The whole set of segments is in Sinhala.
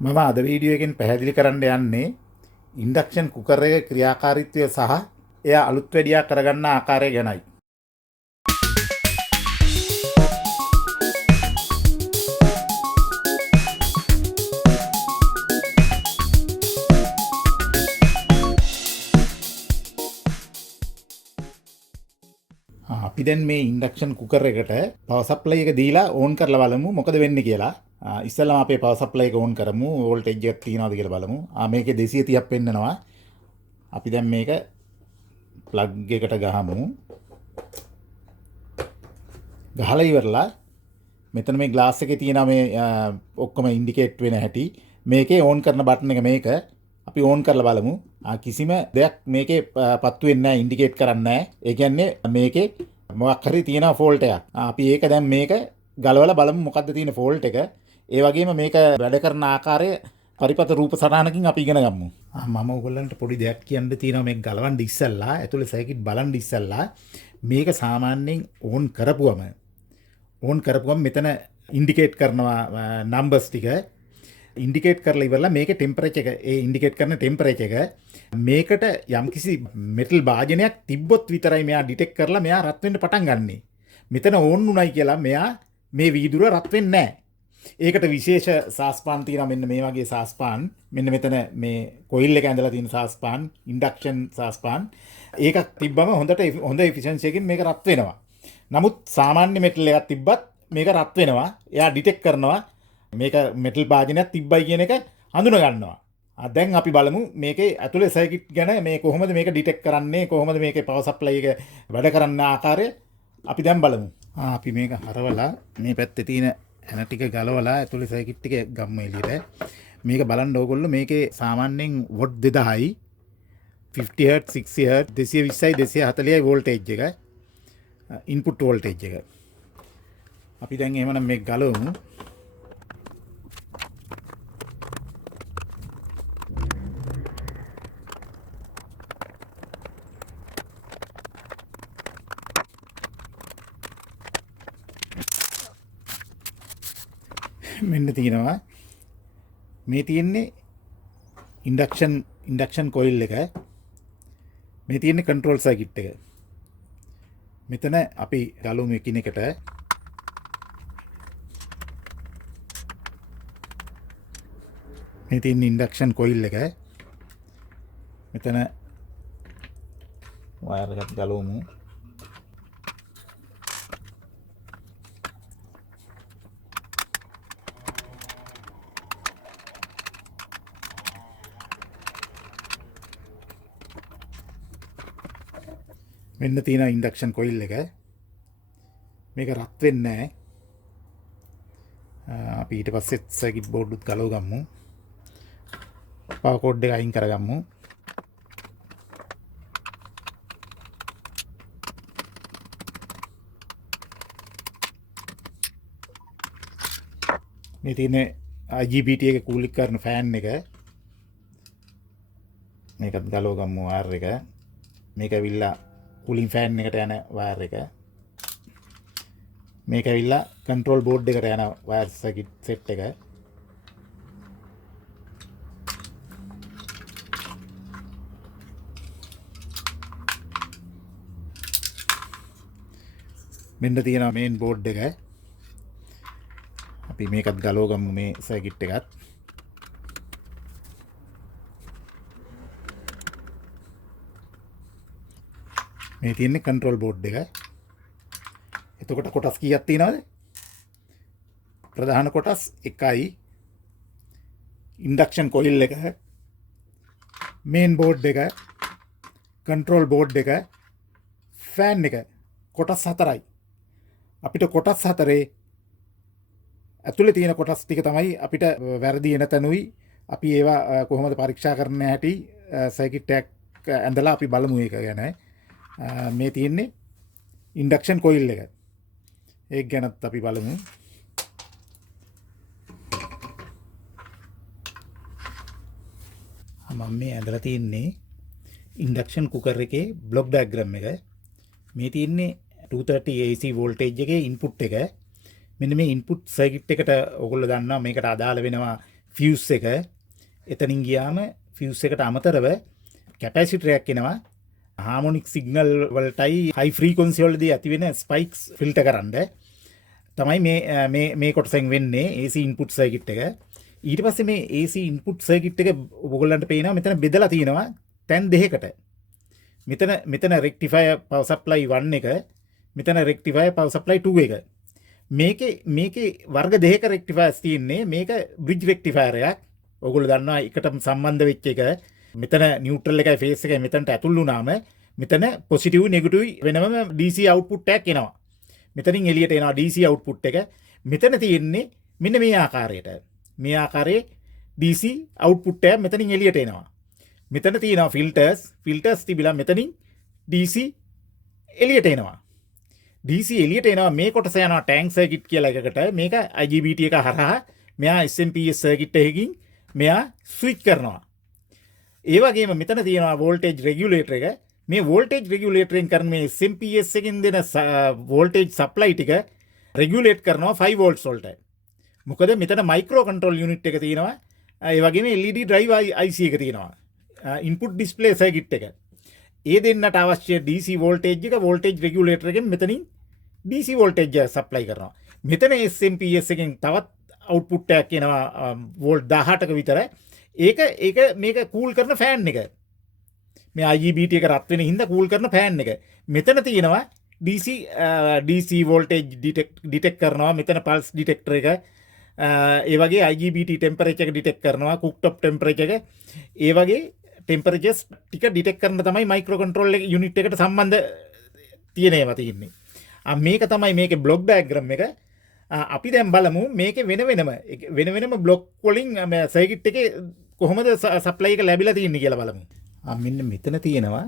මම අද වීඩියෝ එකෙන් පැහැදිලි කරන්න යන්නේ ඉන්ඩක්ෂන් කුකර් එකේ ක්‍රියාකාරීත්වය සහ එය අලුත් වැඩියා කරගන්න ආකාරය ගැනයි. අපි දැන් මේ ඉන්ඩක්ෂන් කුකර් එකට පවර් සප්ලයි එක දීලා ඕන් කරලා බලමු මොකද වෙන්නේ කියලා. ඉස්සෙල්ලාම අපේ පවර් සප්ලයි එක ඕන් කරමු. වෝල්ටේජ් එකක් තියනවාද කියලා බලමු. මේකේ 230ක් පෙන්නනවා. අපි දැන් මේක ප්ලග් එකට ගහමු. ගහලා ඉවරලා මෙතන මේ ග්ලාස් එකේ තියෙන මේ ඔක්කොම ඉන්ඩිකේට් වෙන හැටි මේකේ ඕන් කරන බටන් එක මේක අපි ඕන් කරලා බලමු. කිසිම දෙයක් මේකේ පත්තු වෙන්නේ නැහැ, ඉන්ඩිකේට් කරන්නේ නැහැ. ඒ කියන්නේ මේකේ මොකක් හරි තියෙන ෆෝල්ට් එකක්. අපි ඒක දැන් මේක ගලවලා බලමු මොකද්ද තියෙන ෆෝල්ට් එක. ඒ වගේම මේක වැඩ කරන ආකාරය පරිපත රූප සටහනකින් අපි ඉගෙන ගමු. මම ඔයගොල්ලන්ට පොඩි දෙයක් කියන්න තියෙනවා මේක ගලවන්න ඉස්සෙල්ලා, ඇතුලේ සර්කිට් බලන්න ඉස්සෙල්ලා මේක සාමාන්‍යයෙන් ඕන් කරපුවම මෙතන ඉන්ඩිකේට් කරනවා නම්බර්ස් ටික. ඉන්ඩිකේට් කරලා ඉවරලා මේකේ ටෙම්පරේචර් එක, ඒ ඉන්ඩිකේට් කරන ටෙම්පරේචර් එක මේකට යම්කිසි මෙටල් භාජනයක් තිබ්බොත් විතරයි මෙයා ඩිටෙක්ට් කරලා මෙයා රත් වෙන්න පටන් ගන්නෙ. මෙතන ඕන් උණයි කියලා මෙයා මේ වීදුරුව රත් වෙන්නේ නැහැ. ඒකට විශේෂ සාස්පාන් තියෙනවා. මෙන්න මේ වගේ සාස්පාන්. මෙන්න මෙතන මේ කොයිල් එක ඇඳලා තියෙන සාස්පාන්, ඉන්ඩක්ෂන් සාස්පාන්. ඒක තිබ්බම හොඳ එෆිෂන්සි එකකින් මේක රත් වෙනවා. නමුත් සාමාන්‍ය මෙටල් එකක් තිබ්බත් මේක රත් වෙනවා. එයා ඩිටෙක්ට් කරනවා මේක මෙටල් භාජනයක් තිබ්බයි කියන එක හඳුන ගන්නවා. දැන් අපි බලමු මේකේ ඇතුලේ සර්කිට් ගැන, මේ කොහොමද මේක ඩිටෙක්ට් කරන්නේ, කොහොමද මේකේ පවර් සප්ලයි එක වැඩ කරන්න ආකාරය අපි දැන් බලමු. අපි මේක හරවලා මේ පැත්තේ තියෙන ඇන ටික ගලවලා ඇතුලේ සර්කිට් ටික ගම්මු එළියට. මේක බලන්න ඕගොල්ලෝ මේකේ සාමාන්‍යයෙන් වොට් 2000යි, 50 Hz, 60 Hz, 220යි, 240යි වෝල්ටේජ් එක, ඉන්පුට් වෝල්ටේජ් එක. අපි දැන් එහෙමනම් මේක ගලවමු. මෙන්න තියෙනවා. මේ තියෙන්නේ ඉන්ඩක්ෂන් කොයිල් එක. මේ තියෙන්නේ කන්ට්‍රෝල් සර්කිට් එක. මෙතන අපි ගලවමු එකිනෙකට. මේ තියෙන්නේ ඉන්ඩක්ෂන් කොයිල් එක. මෙතන වයර් එකක් ගලවමු. මෙන්න තියෙන ඉන්ඩක්ෂන් කොයිල් එක. මේක රත් වෙන්නේ නැහැ. අපි ඊට පස්සේ සර්කිට් බෝඩ් උත් ගලව ගමු. පවර් කෝඩ් එක අයින් කරගමු. මේ තියෙන IGBT එක කූලින් කරන ෆෑන් එක. මේකත් ගලව ගමු වයර් එක. මේක ඇවිල්ලා කූලින් ෆෑන් එකට යන වයර් එක. මේක ඇවිල්ලා කන්ට්‍රෝල් බෝඩ් එකට යන වයර් සර්කිට් සෙට් එක. මෙන්න තියෙනවා මේන් බෝඩ් එක. අපි මේකත් ගලව ගමු මේ සර්කිට් එකත්. මේ තියෙන්නේ කන්ට්‍රෝල් බෝඩ් එක. එතකොට කොටස් කීයක් තියෙනවද? ප්‍රධාන කොටස් 1යි, ඉන්ඩක්ෂන් කොයිල් එක, මේන් බෝඩ් එක, කන්ට්‍රෝල් බෝඩ් එක, ෆෑන් එක. කොටස් 4යි. අපිට කොටස් 4 ඇතුලේ තියෙන කොටස් ටික තමයි අපිට වැරදි එන තැනුයි අපි ඒවා කොහොමද පරීක්ෂා කරන්න හැටි සර්කිට් එකක් ඇඳලා අපි බලමු ඒක ගැන. මේ තියෙන්නේ ඉන්ඩක්ෂන් කොයිල් එක. ඒක ගැනත් අපි බලමු. මම මේ ඇඳලා තියෙන්නේ ඉන්ඩක්ෂන් කුකර් එකේ බ්ලොක් ඩයග්‍රෑම් එක. මේ තියෙන්නේ 230 AC වෝල්ටේජ් එකේ ඉන්පුට් එක. මෙන්න මේ ඉන්පුට් සර්කිට් එකට ඔයගොල්ලෝ දන්නවා මේකට අදාළ වෙනවා ෆියුස් එක එතනින් ගියාම ෆියුස් එකට අමතරව කැපැසිටරයක් එනවා හාමොනික් සිග්නල් වලටයි හයි ෆ්‍රීකවන්සි වලදී ඇතිවෙන ස්පයික්ස් ෆිල්ටර් කරන්න තමයි මේ කොටසෙන් වෙන්නේ AC ඉන්පුට් සර්කිට් එක. ඊට පස්සේ මේ AC ඉන්පුට් සර්කිට් එක ඔයගොල්ලන්ට පේනවා මෙතන බෙදලා තියෙනවා තැන් දෙකකට. මෙතන රෙක්ටිෆයර් පවර් සප්ලයි 1 එක, මෙතන රෙක්ටිෆයර් පවර් සප්ලයි 2 එක. මේකේ වර්ග දෙකක රෙක්ටිෆයර්ස් තියෙන්නේ. මේක බ්‍රිජ් රෙක්ටිෆයර් එකක්. ඔයගොල්ලෝ දන්නවා එකට සම්බන්ධ වෙච්ච එක. මෙතන නියුට්‍රල් එකයි ෆේස් එකයි මෙතනට ඇතුල් වුණාම මෙතන පොසිටිව් නෙගටිව් වෙනම DC අවුට්පුට් එකක් එනවා. මෙතනින් එළියට එනවා DC අවුට්පුට් එක. මෙතන තියෙන්නේ මෙන්න මේ ආකාරයට. මේ ආකාරයේ DC අවුට්පුට් එක මෙතනින් එළියට එනවා. මෙතන තියෙනවා ෆිල්ටර්ස් තිබිලා මෙතනින් DC එළියට එනවා. DC එළියට එනවා මේ කොටස යනවා ටැන්ක් සර්කිට් කියලා එකකට. මේක IGBT එක හරහා මෙයා SMPS සර්කිට් එකකින් මෙයා ස්විච් කරනවා. ඒ වගේම මෙතන තියෙනවා වෝල්ටේජ් රෙගියුලේටර් එක. මේ වෝල්ටේජ් රෙගියුලේටරෙන් කරන මේ SMPS එකකින් දෙන වෝල්ටේජ් සප්ලයි ටික රෙගියුලේට් කරනවා 5 වෝල්ට්ස් වලට. මොකද මෙතන මයික්‍රෝ කන්ට්‍රෝල් යුනිට් එක තියෙනවා. ඒ වගේම LED drive IC එක තියෙනවා. ඉන්පුට් ඩිස්ප්ලේ සර්කිට් එක. ඒ දෙන්නට අවශ්‍ය DC වෝල්ටේජ් එක වෝල්ටේජ් රෙගියුලේටර් එකෙන් මෙතනින් DC වෝල්ටේජ් සප්ලයි කරනවා. මෙතන SMPS එකෙන් තවත් අවුට්පුට් එකක් එනවා වෝල්ට් 18ක විතර. ඒක මේක කූල් කරන ෆෑන් එක. මේ IGBT එක රත් වෙන හින්දා කූල් කරන ෆෑන් එක. මෙතන තියෙනවා DC වෝල්ටේජ් ඩිටෙක්ට් කරනවා. මෙතන පල්ස් ඩිටෙක්ටර් එක. ඒ වගේ IGBT ටෙම්පරේචර් එක ඩිටෙක්ට් කරනවා. කුක්ටොප් ටෙම්පරේචර් එක. ඒ වගේ ටෙම්පරේචර්ස් ටික ඩිටෙක්ට් කරන තමයි මයික්‍රෝ කන්ට්‍රෝල් එක යුනිට් එකට සම්බන්ධ තියෙනවා තියෙන්නේ. මේක තමයි මේකේ බ්ලොක් ඩයග්‍රෑම් එක. අපි දැන් බලමු මේකේ වෙන බ්ලොක් වලින් සර්කිට් එකේ කොහොමද සප්ලයි එක ලැබිලා තියෙන්නේ කියලා බලමු. මෙන්න මෙතන තියෙනවා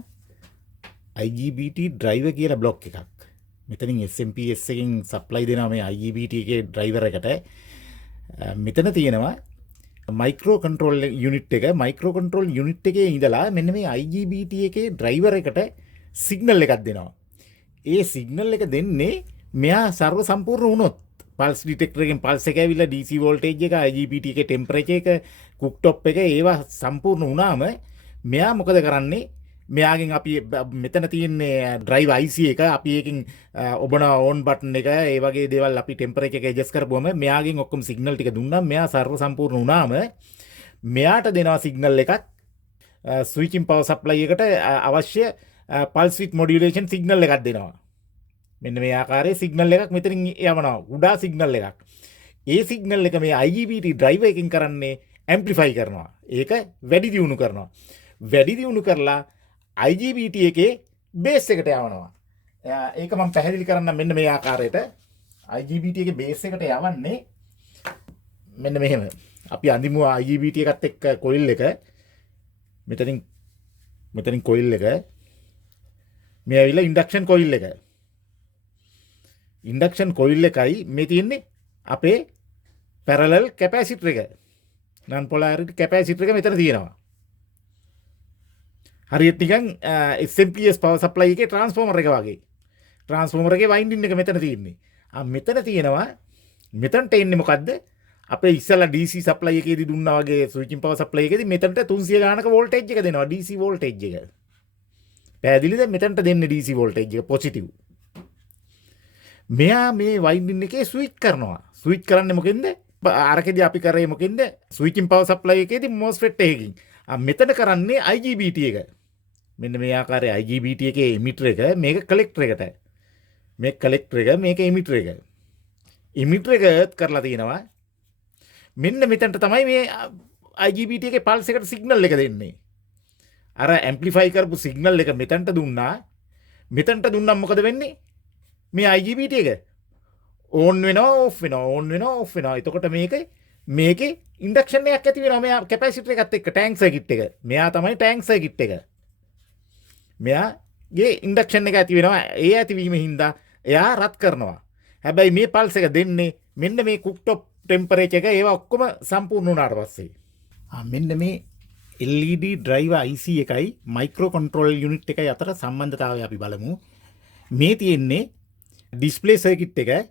IGBT driver කියලා බ්ලොක් එකක්. මෙතනින් SMPS එකෙන් සප්ලයි දෙනවා මේ IGBT එකේ ඩ්‍රයිවර් එකට. මෙතන තියෙනවා මයික්‍රෝ කන්ට්‍රෝල් යුනිට් එක. මයික්‍රෝ කන්ට්‍රෝල් යුනිට් එකේ ඉඳලා මෙන්න මේ IGBT එකේ ඩ්‍රයිවර් එකට සිග්නල් එකක් දෙනවා. ඒ සිග්නල් එක දෙන්නේ මෙයා සර්ව සම්පූර්ණ වුණොත් පල්ස් ඩිටෙක්ටර් එකෙන් පල්ස් එක ඇවිල්ලා DC වෝල්ටේජ් එක IGBT එකේ ටෙම්පරේචර් එක කුක්ටොප් එක ඒවා සම්පූර්ණ වුණාම මෙයා මොකද කරන්නේ? මෙයාගෙන් අපි මෙතන තියෙන්නේ ඩ්‍රයිව් IC එක අපි එකකින් ඔබන ඕන් බටන් එක ඒ වගේ දේවල් අපි ටෙම්පරේචර් එක ඇඩ්ජස්ට් කරපුවම මෙයාගෙන් ඔක්කොම සිග්නල් ටික දුන්නා. මෙයා සර්ව සම්පූර්ණ වුණාම මෙයාට දෙනවා සිග්නල් එකක් ස්විචින් පවර් සප්ලයි එකට අවශ්‍ය පල්ස් විත් මොඩියුලේෂන් සිග්නල් එකක් දෙනවා. මෙන්න මේ ආකාරයේ සිග්නල් එකක් මෙතනින් යවනවා. උඩා සිග්නල් එකක්. ඒ සිග්නල් එක මේ IGBT ඩ්‍රයිවර් එකකින් කරන්නේ ඇම්ප්ලිෆයි කරනවා. ඒක වැඩි දියුණු කරනවා. වැඩි දියුණු කරලා IGBT එකේ බේස් එකට යවනවා. ඒක මම පැහැදිලි කරන්න මෙන්න මේ ආකාරයට. IGBT එකේ බේස් එකට යවන්නේ මෙන්න මෙහෙම. අපි අඳිමු IGBT එකත් එක්ක කොයිල් එක. මෙතනින් කොයිල් එක. මේ ඇවිල්ලා ඉන්ඩක්ෂන් කොයිල් එක. ඉන්ඩක්ෂන් කොයිල් එකයි මේ තියෙන්නේ අපේ පැරලල් කැපැසිටර් එක. නන් පොලාරිටි කැපැසිටර් එක මෙතන තියෙනවා. හරියට නිකන් SMPS පවර් සප්ලයි එකේ ට්‍රාන්ස්ෆෝමර් එක වගේ. ට්‍රාන්ස්ෆෝමර් එකේ වයින්ඩින් එක මෙතන තියෙන්නේ. මෙතන තියෙනවා මෙතනට එන්නේ මොකද්ද? අපේ ඉස්සලා DC සප්ලයි එකේදී දුන්නා වගේ ස්විචින් පවර් සප්ලයි එකේදී මෙතනට 300 ගානක වෝල්ටේජ් එක දෙනවා DC වෝල්ටේජ් එක. පැහැදිලිද? මෙතනට දෙන්නේ DC වෝල්ටේජ් එක පොසිටිව්. මෙයා මේ වයින්ඩින් එකේ ස්විච් කරනවා. ස්විච් කරන්නේ මොකෙන්ද? අරකෙදී අපි කරේ මොකෙන්ද? ස්විචින් පවර් සප්ලයි එකේදී MOSFET එකකින්. මෙතන කරන්නේ IGBT එක. මෙන්න මේ ආකාරයේ IGBT එකේ එමිටර් එක මේක කලෙක්ටර් එකට. මේ කලෙක්ටර් එක මේක එමිටර් එක. එමිටර් එක එර්ත් කරලා තිනවා. මෙන්න මෙතනට තමයි මේ IGBT එකේ පල්ස් එකට සිග්නල් එක දෙන්නේ. අර ඇම්ප්ලිෆයි කරපු සිග්නල් එක මෙතනට දුන්නා. මෙතනට දුන්නම් මොකද වෙන්නේ? මේ IGBT එක ඕන් වෙනවා ඕෆ් වෙනවා ඕන් වෙනවා ඕෆ් වෙනවා. එතකොට මේකේ ඉන්ඩක්ෂන් එකක් ඇති වෙනවා. මෙයා කැපැසිටර් එකත් එක්ක ටැන්ක් සර්කිට් එක. මෙයා තමයි ටැන්ක් සර්කිට් එක. මෙයාගේ ඉන්ඩක්ෂන් එක ඇති වෙනවා. ඒ ඇතිවීම හින්දා එයා රත් කරනවා. හැබැයි මේ පල්ස් එක දෙන්නේ මෙන්න මේ කුක්ටොප් ටෙම්පරේචර් එක ඒවා ඔක්කොම සම්පූර්ණ වුණාට පස්සේ. මෙන්න මේ LED driver IC එකයි මයික්‍රෝ කන්ට්‍රෝල් යුනිට් එකයි අතර සම්බන්ධතාවය අපි බලමු. මේ තියෙන්නේ ඩිස්ප්ලේ සර්කිට් එක.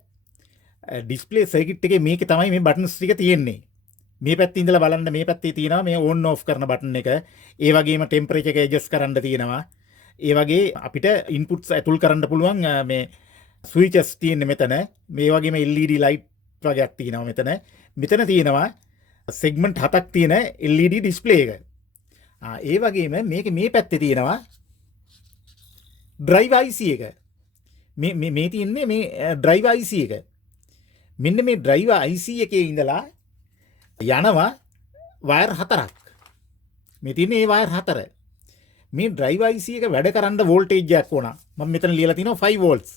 ඩිස්ප්ලේ සර්කිට් එකේ මේකේ තමයි මේ බටන්ස් ටික තියෙන්නේ. මේ පැත්තේ ඉඳලා බලන්න මේ පැත්තේ තියෙනවා මේ ඕන් ඕෆ් කරන බටන් එක. ඒ වගේම ටෙම්පරේචර් එක ඇඩ්ජස්ට් කරන්න තියෙනවා. ඒ වගේ අපිට ඉන්පුට්ස් ඇතුල් කරන්න පුළුවන් මේ ස්විචස් තියෙන මෙතන. මේ වගේම LED ලයිට් වගේක් තියෙනවා මෙතන. මෙතන තියෙනවා සෙග්මන්ට් 7ක් තියෙන LED ඩිස්ප්ලේ එක. ඒ වගේම මේ පැත්තේ තියෙනවා ඩ්‍රයිව් IC එක. මේ තියෙන්නේ මේ ඩ්‍රයිව් IC එක. මෙන්න මේ ඩ්‍රයිව් IC එකේ ඉඳලා යනවා වයර් 4ක්. මේ තියෙන්නේ මේ වයර් 4. මේ ඩ්‍රයිව් IC එක වැඩ කරන්න වෝල්ටේජ් එකක් ඕන. මම මෙතන ලියලා තිනවා 5 volts.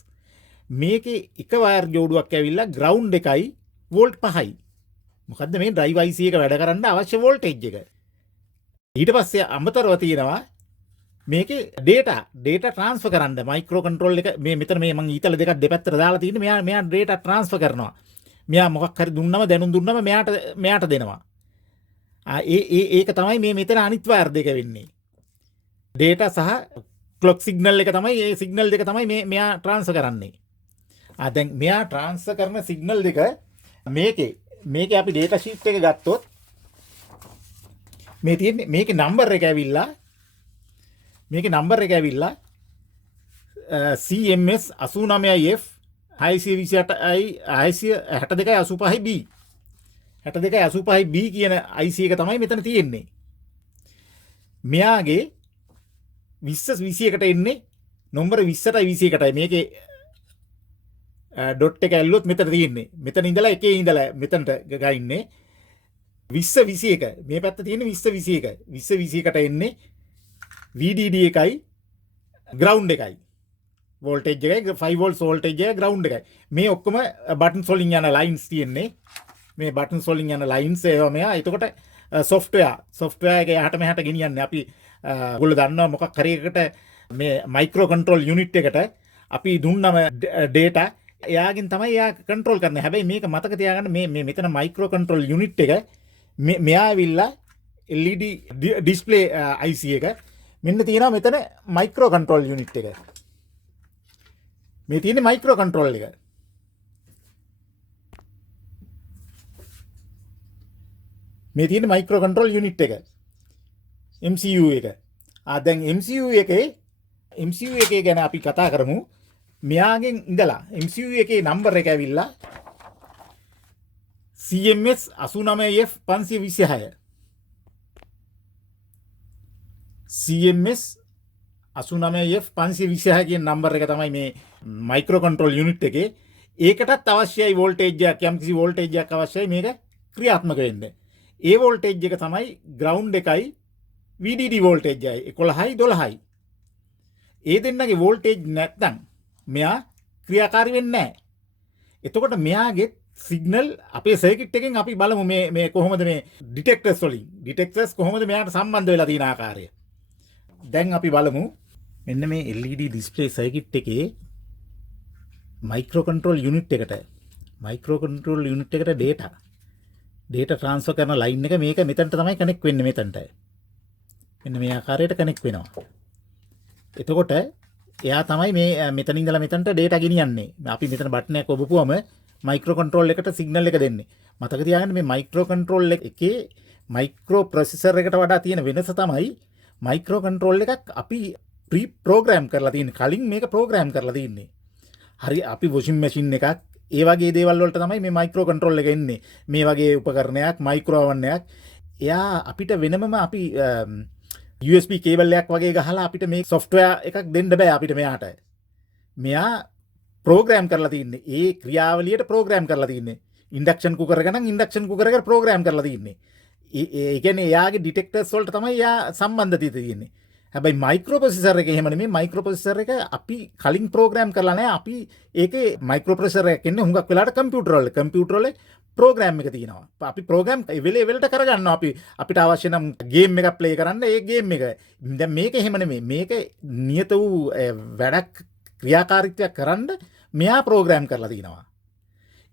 මේකේ එක වයර් ජෝඩුවක් ඇවිල්ලා ග්‍රවුන්ඩ් එකයි වෝල්ට් 5යි. මොකද්ද මේ ඩ්‍රයිව් IC එක වැඩ කරන්න අවශ්‍ය වෝල්ටේජ් එක. ඊට පස්සේ අමතරව තියෙනවා මේකේ data transfer කරන්න මයික්‍රෝ කන්ට්‍රෝල් එක මේ මෙතන මේ මම ඊතල දෙකක් දෙපැත්තට දාලා තියෙන්නේ මෙයා data transfer කරනවා. මෙයා මොකක් හරි දුන්නම දැනුම් දුන්නම මෙයාට දෙනවා. ඒක තමයි මේ මෙතන අනිත් වයර් දෙක වෙන්නේ. data සහ clock signal එක තමයි මේ signal දෙක තමයි මෙයා transfer කරන්නේ. දැන් මෙයා transfer කරන signal දෙක මේකේ අපි data sheet එක ගත්තොත් මේ තියෙන්නේ මේකේ number එක ඇවිල්ලා CMS 89F 628I 6285B කියන IC එක තමයි මෙතන තියෙන්නේ. මෙයාගේ 2021ට එන්නේ නම්බර 20ටයි 21ටයි මේකේ ඩොට් එක ඇල්ලුවොත් මෙතන තියෙන්නේ. මෙතන ඉඳලා එකේ ඉඳලා මෙතනට ගයින්නේ 2021. මේ පැත්ත තියෙන්නේ 2021. 2021ට එන්නේ VDD එකයි ග්‍රවුන්ඩ් එකයි. වෝල්ටේජ් එකයි 5 volts වෝල්ටේජ් එකයි ග්‍රවුන්ඩ් එකයි. මේ ඔක්කොම බටන්ස් වලින් යන ලයින්ස් තියෙන්නේ. මේ බටන්ස් වලින් යන ලයින්ස් ඒවා මෙයා. එතකොට software එක යහට මෙහාට ගෙනියන්නේ අපි ඔයගොල්ලෝ දන්නවා මොකක් හරි එකකට මේ මයික්‍රෝ කන්ට්‍රෝල් යුනිට් එකට අපි දුන්නම data එයාගෙන් තමයි එයා කන්ට්‍රෝල් කරන්නේ. හැබැයි මේක මතක තියාගන්න මේ මෙතන මයික්‍රෝ කන්ට්‍රෝල් යුනිට් එක මෙයා ඇවිල්ලා LED ඩිස්ප්ලේ IC එක මෙන්න තියෙනවා මෙතන මයික්‍රෝ කන්ට්‍රෝල් යුනිට් එක. මේ තියෙන්නේ මයික්‍රෝ කන්ට්‍රෝල් එක. මේ තියෙන්නේ මයික්‍රෝ කන්ට්‍රෝල් යුනිට් එක. MCU එක. දැන් MCU එකේ ගැන අපි කතා කරමු. මෙයාගෙන් ඉඳලා MCU එකේ නම්බර් එක ඇවිල්ලා CMS 89F 526. CMS 89F 526 කියන නම්බර් එක තමයි මේ මයික්‍රෝ කන්ට්‍රෝල් යුනිට් එකේ. ඒකටත් අවශ්‍යයි වෝල්ටේජ් එකක් යම්කිසි වෝල්ටේජ් එකක් අවශ්‍යයි මේක ක්‍රියාත්මක වෙන්න. ඒ වෝල්ටේජ් එක තමයි ග්‍රවුන්ඩ් එකයි VDD වෝල්ටේජ් එකයි 11යි 12යි. ඒ දෙන්නගේ වෝල්ටේජ් නැත්නම් මෙයා ක්‍රියාකාරී වෙන්නේ නැහැ. එතකොට මෙයාගේ සිග්නල් අපේ සර්කිට් එකෙන් අපි බලමු මේ කොහොමද මේ ඩිටෙක්ටර්ස් කොහොමද මෙයාට සම්බන්ධ වෙලා තියෙන ආකාරය. දැන් අපි බලමු මෙන්න මේ LED ඩිස්ප්ලේ සර්කිට් එකේ මයික්‍රෝ කන්ට්‍රෝල් යුනිට් එකට data transfer කරන ලයින් එක මේක මෙතනට තමයි කනෙක්ට් වෙන්නේ මෙතනට. මෙන්න මේ ආකාරයට කනෙක්ට් වෙනවා. එතකොට එයා තමයි මේ මෙතන ඉඳලා මෙතනට data ගෙනියන්නේ. අපි මෙතන බටන් එකක් ඔබපුවම මයික්‍රෝ කන්ට්‍රෝල් එකට සිග්නල් එක දෙන්නේ. මතක තියාගන්න මේ මයික්‍රෝ කන්ට්‍රෝල් එකේ මයික්‍රෝ ප්‍රොසෙසර් එකට වඩා තියෙන වෙනස තමයි මයික්‍රෝ කන්ට්‍රෝල් එකක් අපි ප්‍රී ප්‍රෝග්‍රෑම් කරලා තියෙන්නේ. කලින් මේක ප්‍රෝග්‍රෑම් කරලා තියෙන්නේ. හරි අපි වොෂින් මැෂින් එකක් ඒ වගේ දේවල් වලට තමයි මේ මයික්‍රෝ කන්ට්‍රෝල් එක එන්නේ. මේ වගේ උපකරණයක් මයික්‍රෝ oven එකක්. එයා අපිට වෙනමම අපි USB කේබල් එකක් වගේ ගහලා අපිට මේ software එකක් දෙන්න බෑ අපිට මෙයාට. මෙයා ප්‍රෝග්‍රෑම් කරලා තින්නේ. ඒ ක්‍රියාවලියට ප්‍රෝග්‍රෑම් කරලා තින්නේ. ඉන්ඩක්ෂන් කුකර් එක නම් ඉන්ඩක්ෂන් කුකර් එකට ප්‍රෝග්‍රෑම් කරලා තින්නේ. ඒ කියන්නේ එයාගේ ඩිටෙක්ටර්ස් වලට තමයි එයා සම්බන්ධ තියෙන්නේ. හැබැයි මයික්‍රෝ ප්‍රොසෙසර් එක එහෙම නෙමෙයි. මයික්‍රෝ ප්‍රොසෙසර් එක අපි කලින් ප්‍රෝග්‍රෑම් කරලා නැහැ. අපි ඒකේ මයික්‍රෝ ප්‍රොසෙසර් එකක් ඉන්නේ හුඟක් වෙලාවට කම්පියුටර් වල ප්‍රෝග්‍රෑම් එක තියෙනවා. අපි ප්‍රෝග්‍රෑම් වෙලට කරගන්නවා. අපිට අවශ්‍ය නම් ගේම් එකක් ප්ලේ කරන්න ඒ ගේම් එක. දැන් මේක එහෙම නෙමෙයි. මේක නියත වූ වැඩක් ක්‍රියාකාරීත්වයක් කරන්න මෙයා ප්‍රෝග්‍රෑම් කරලා තියෙනවා.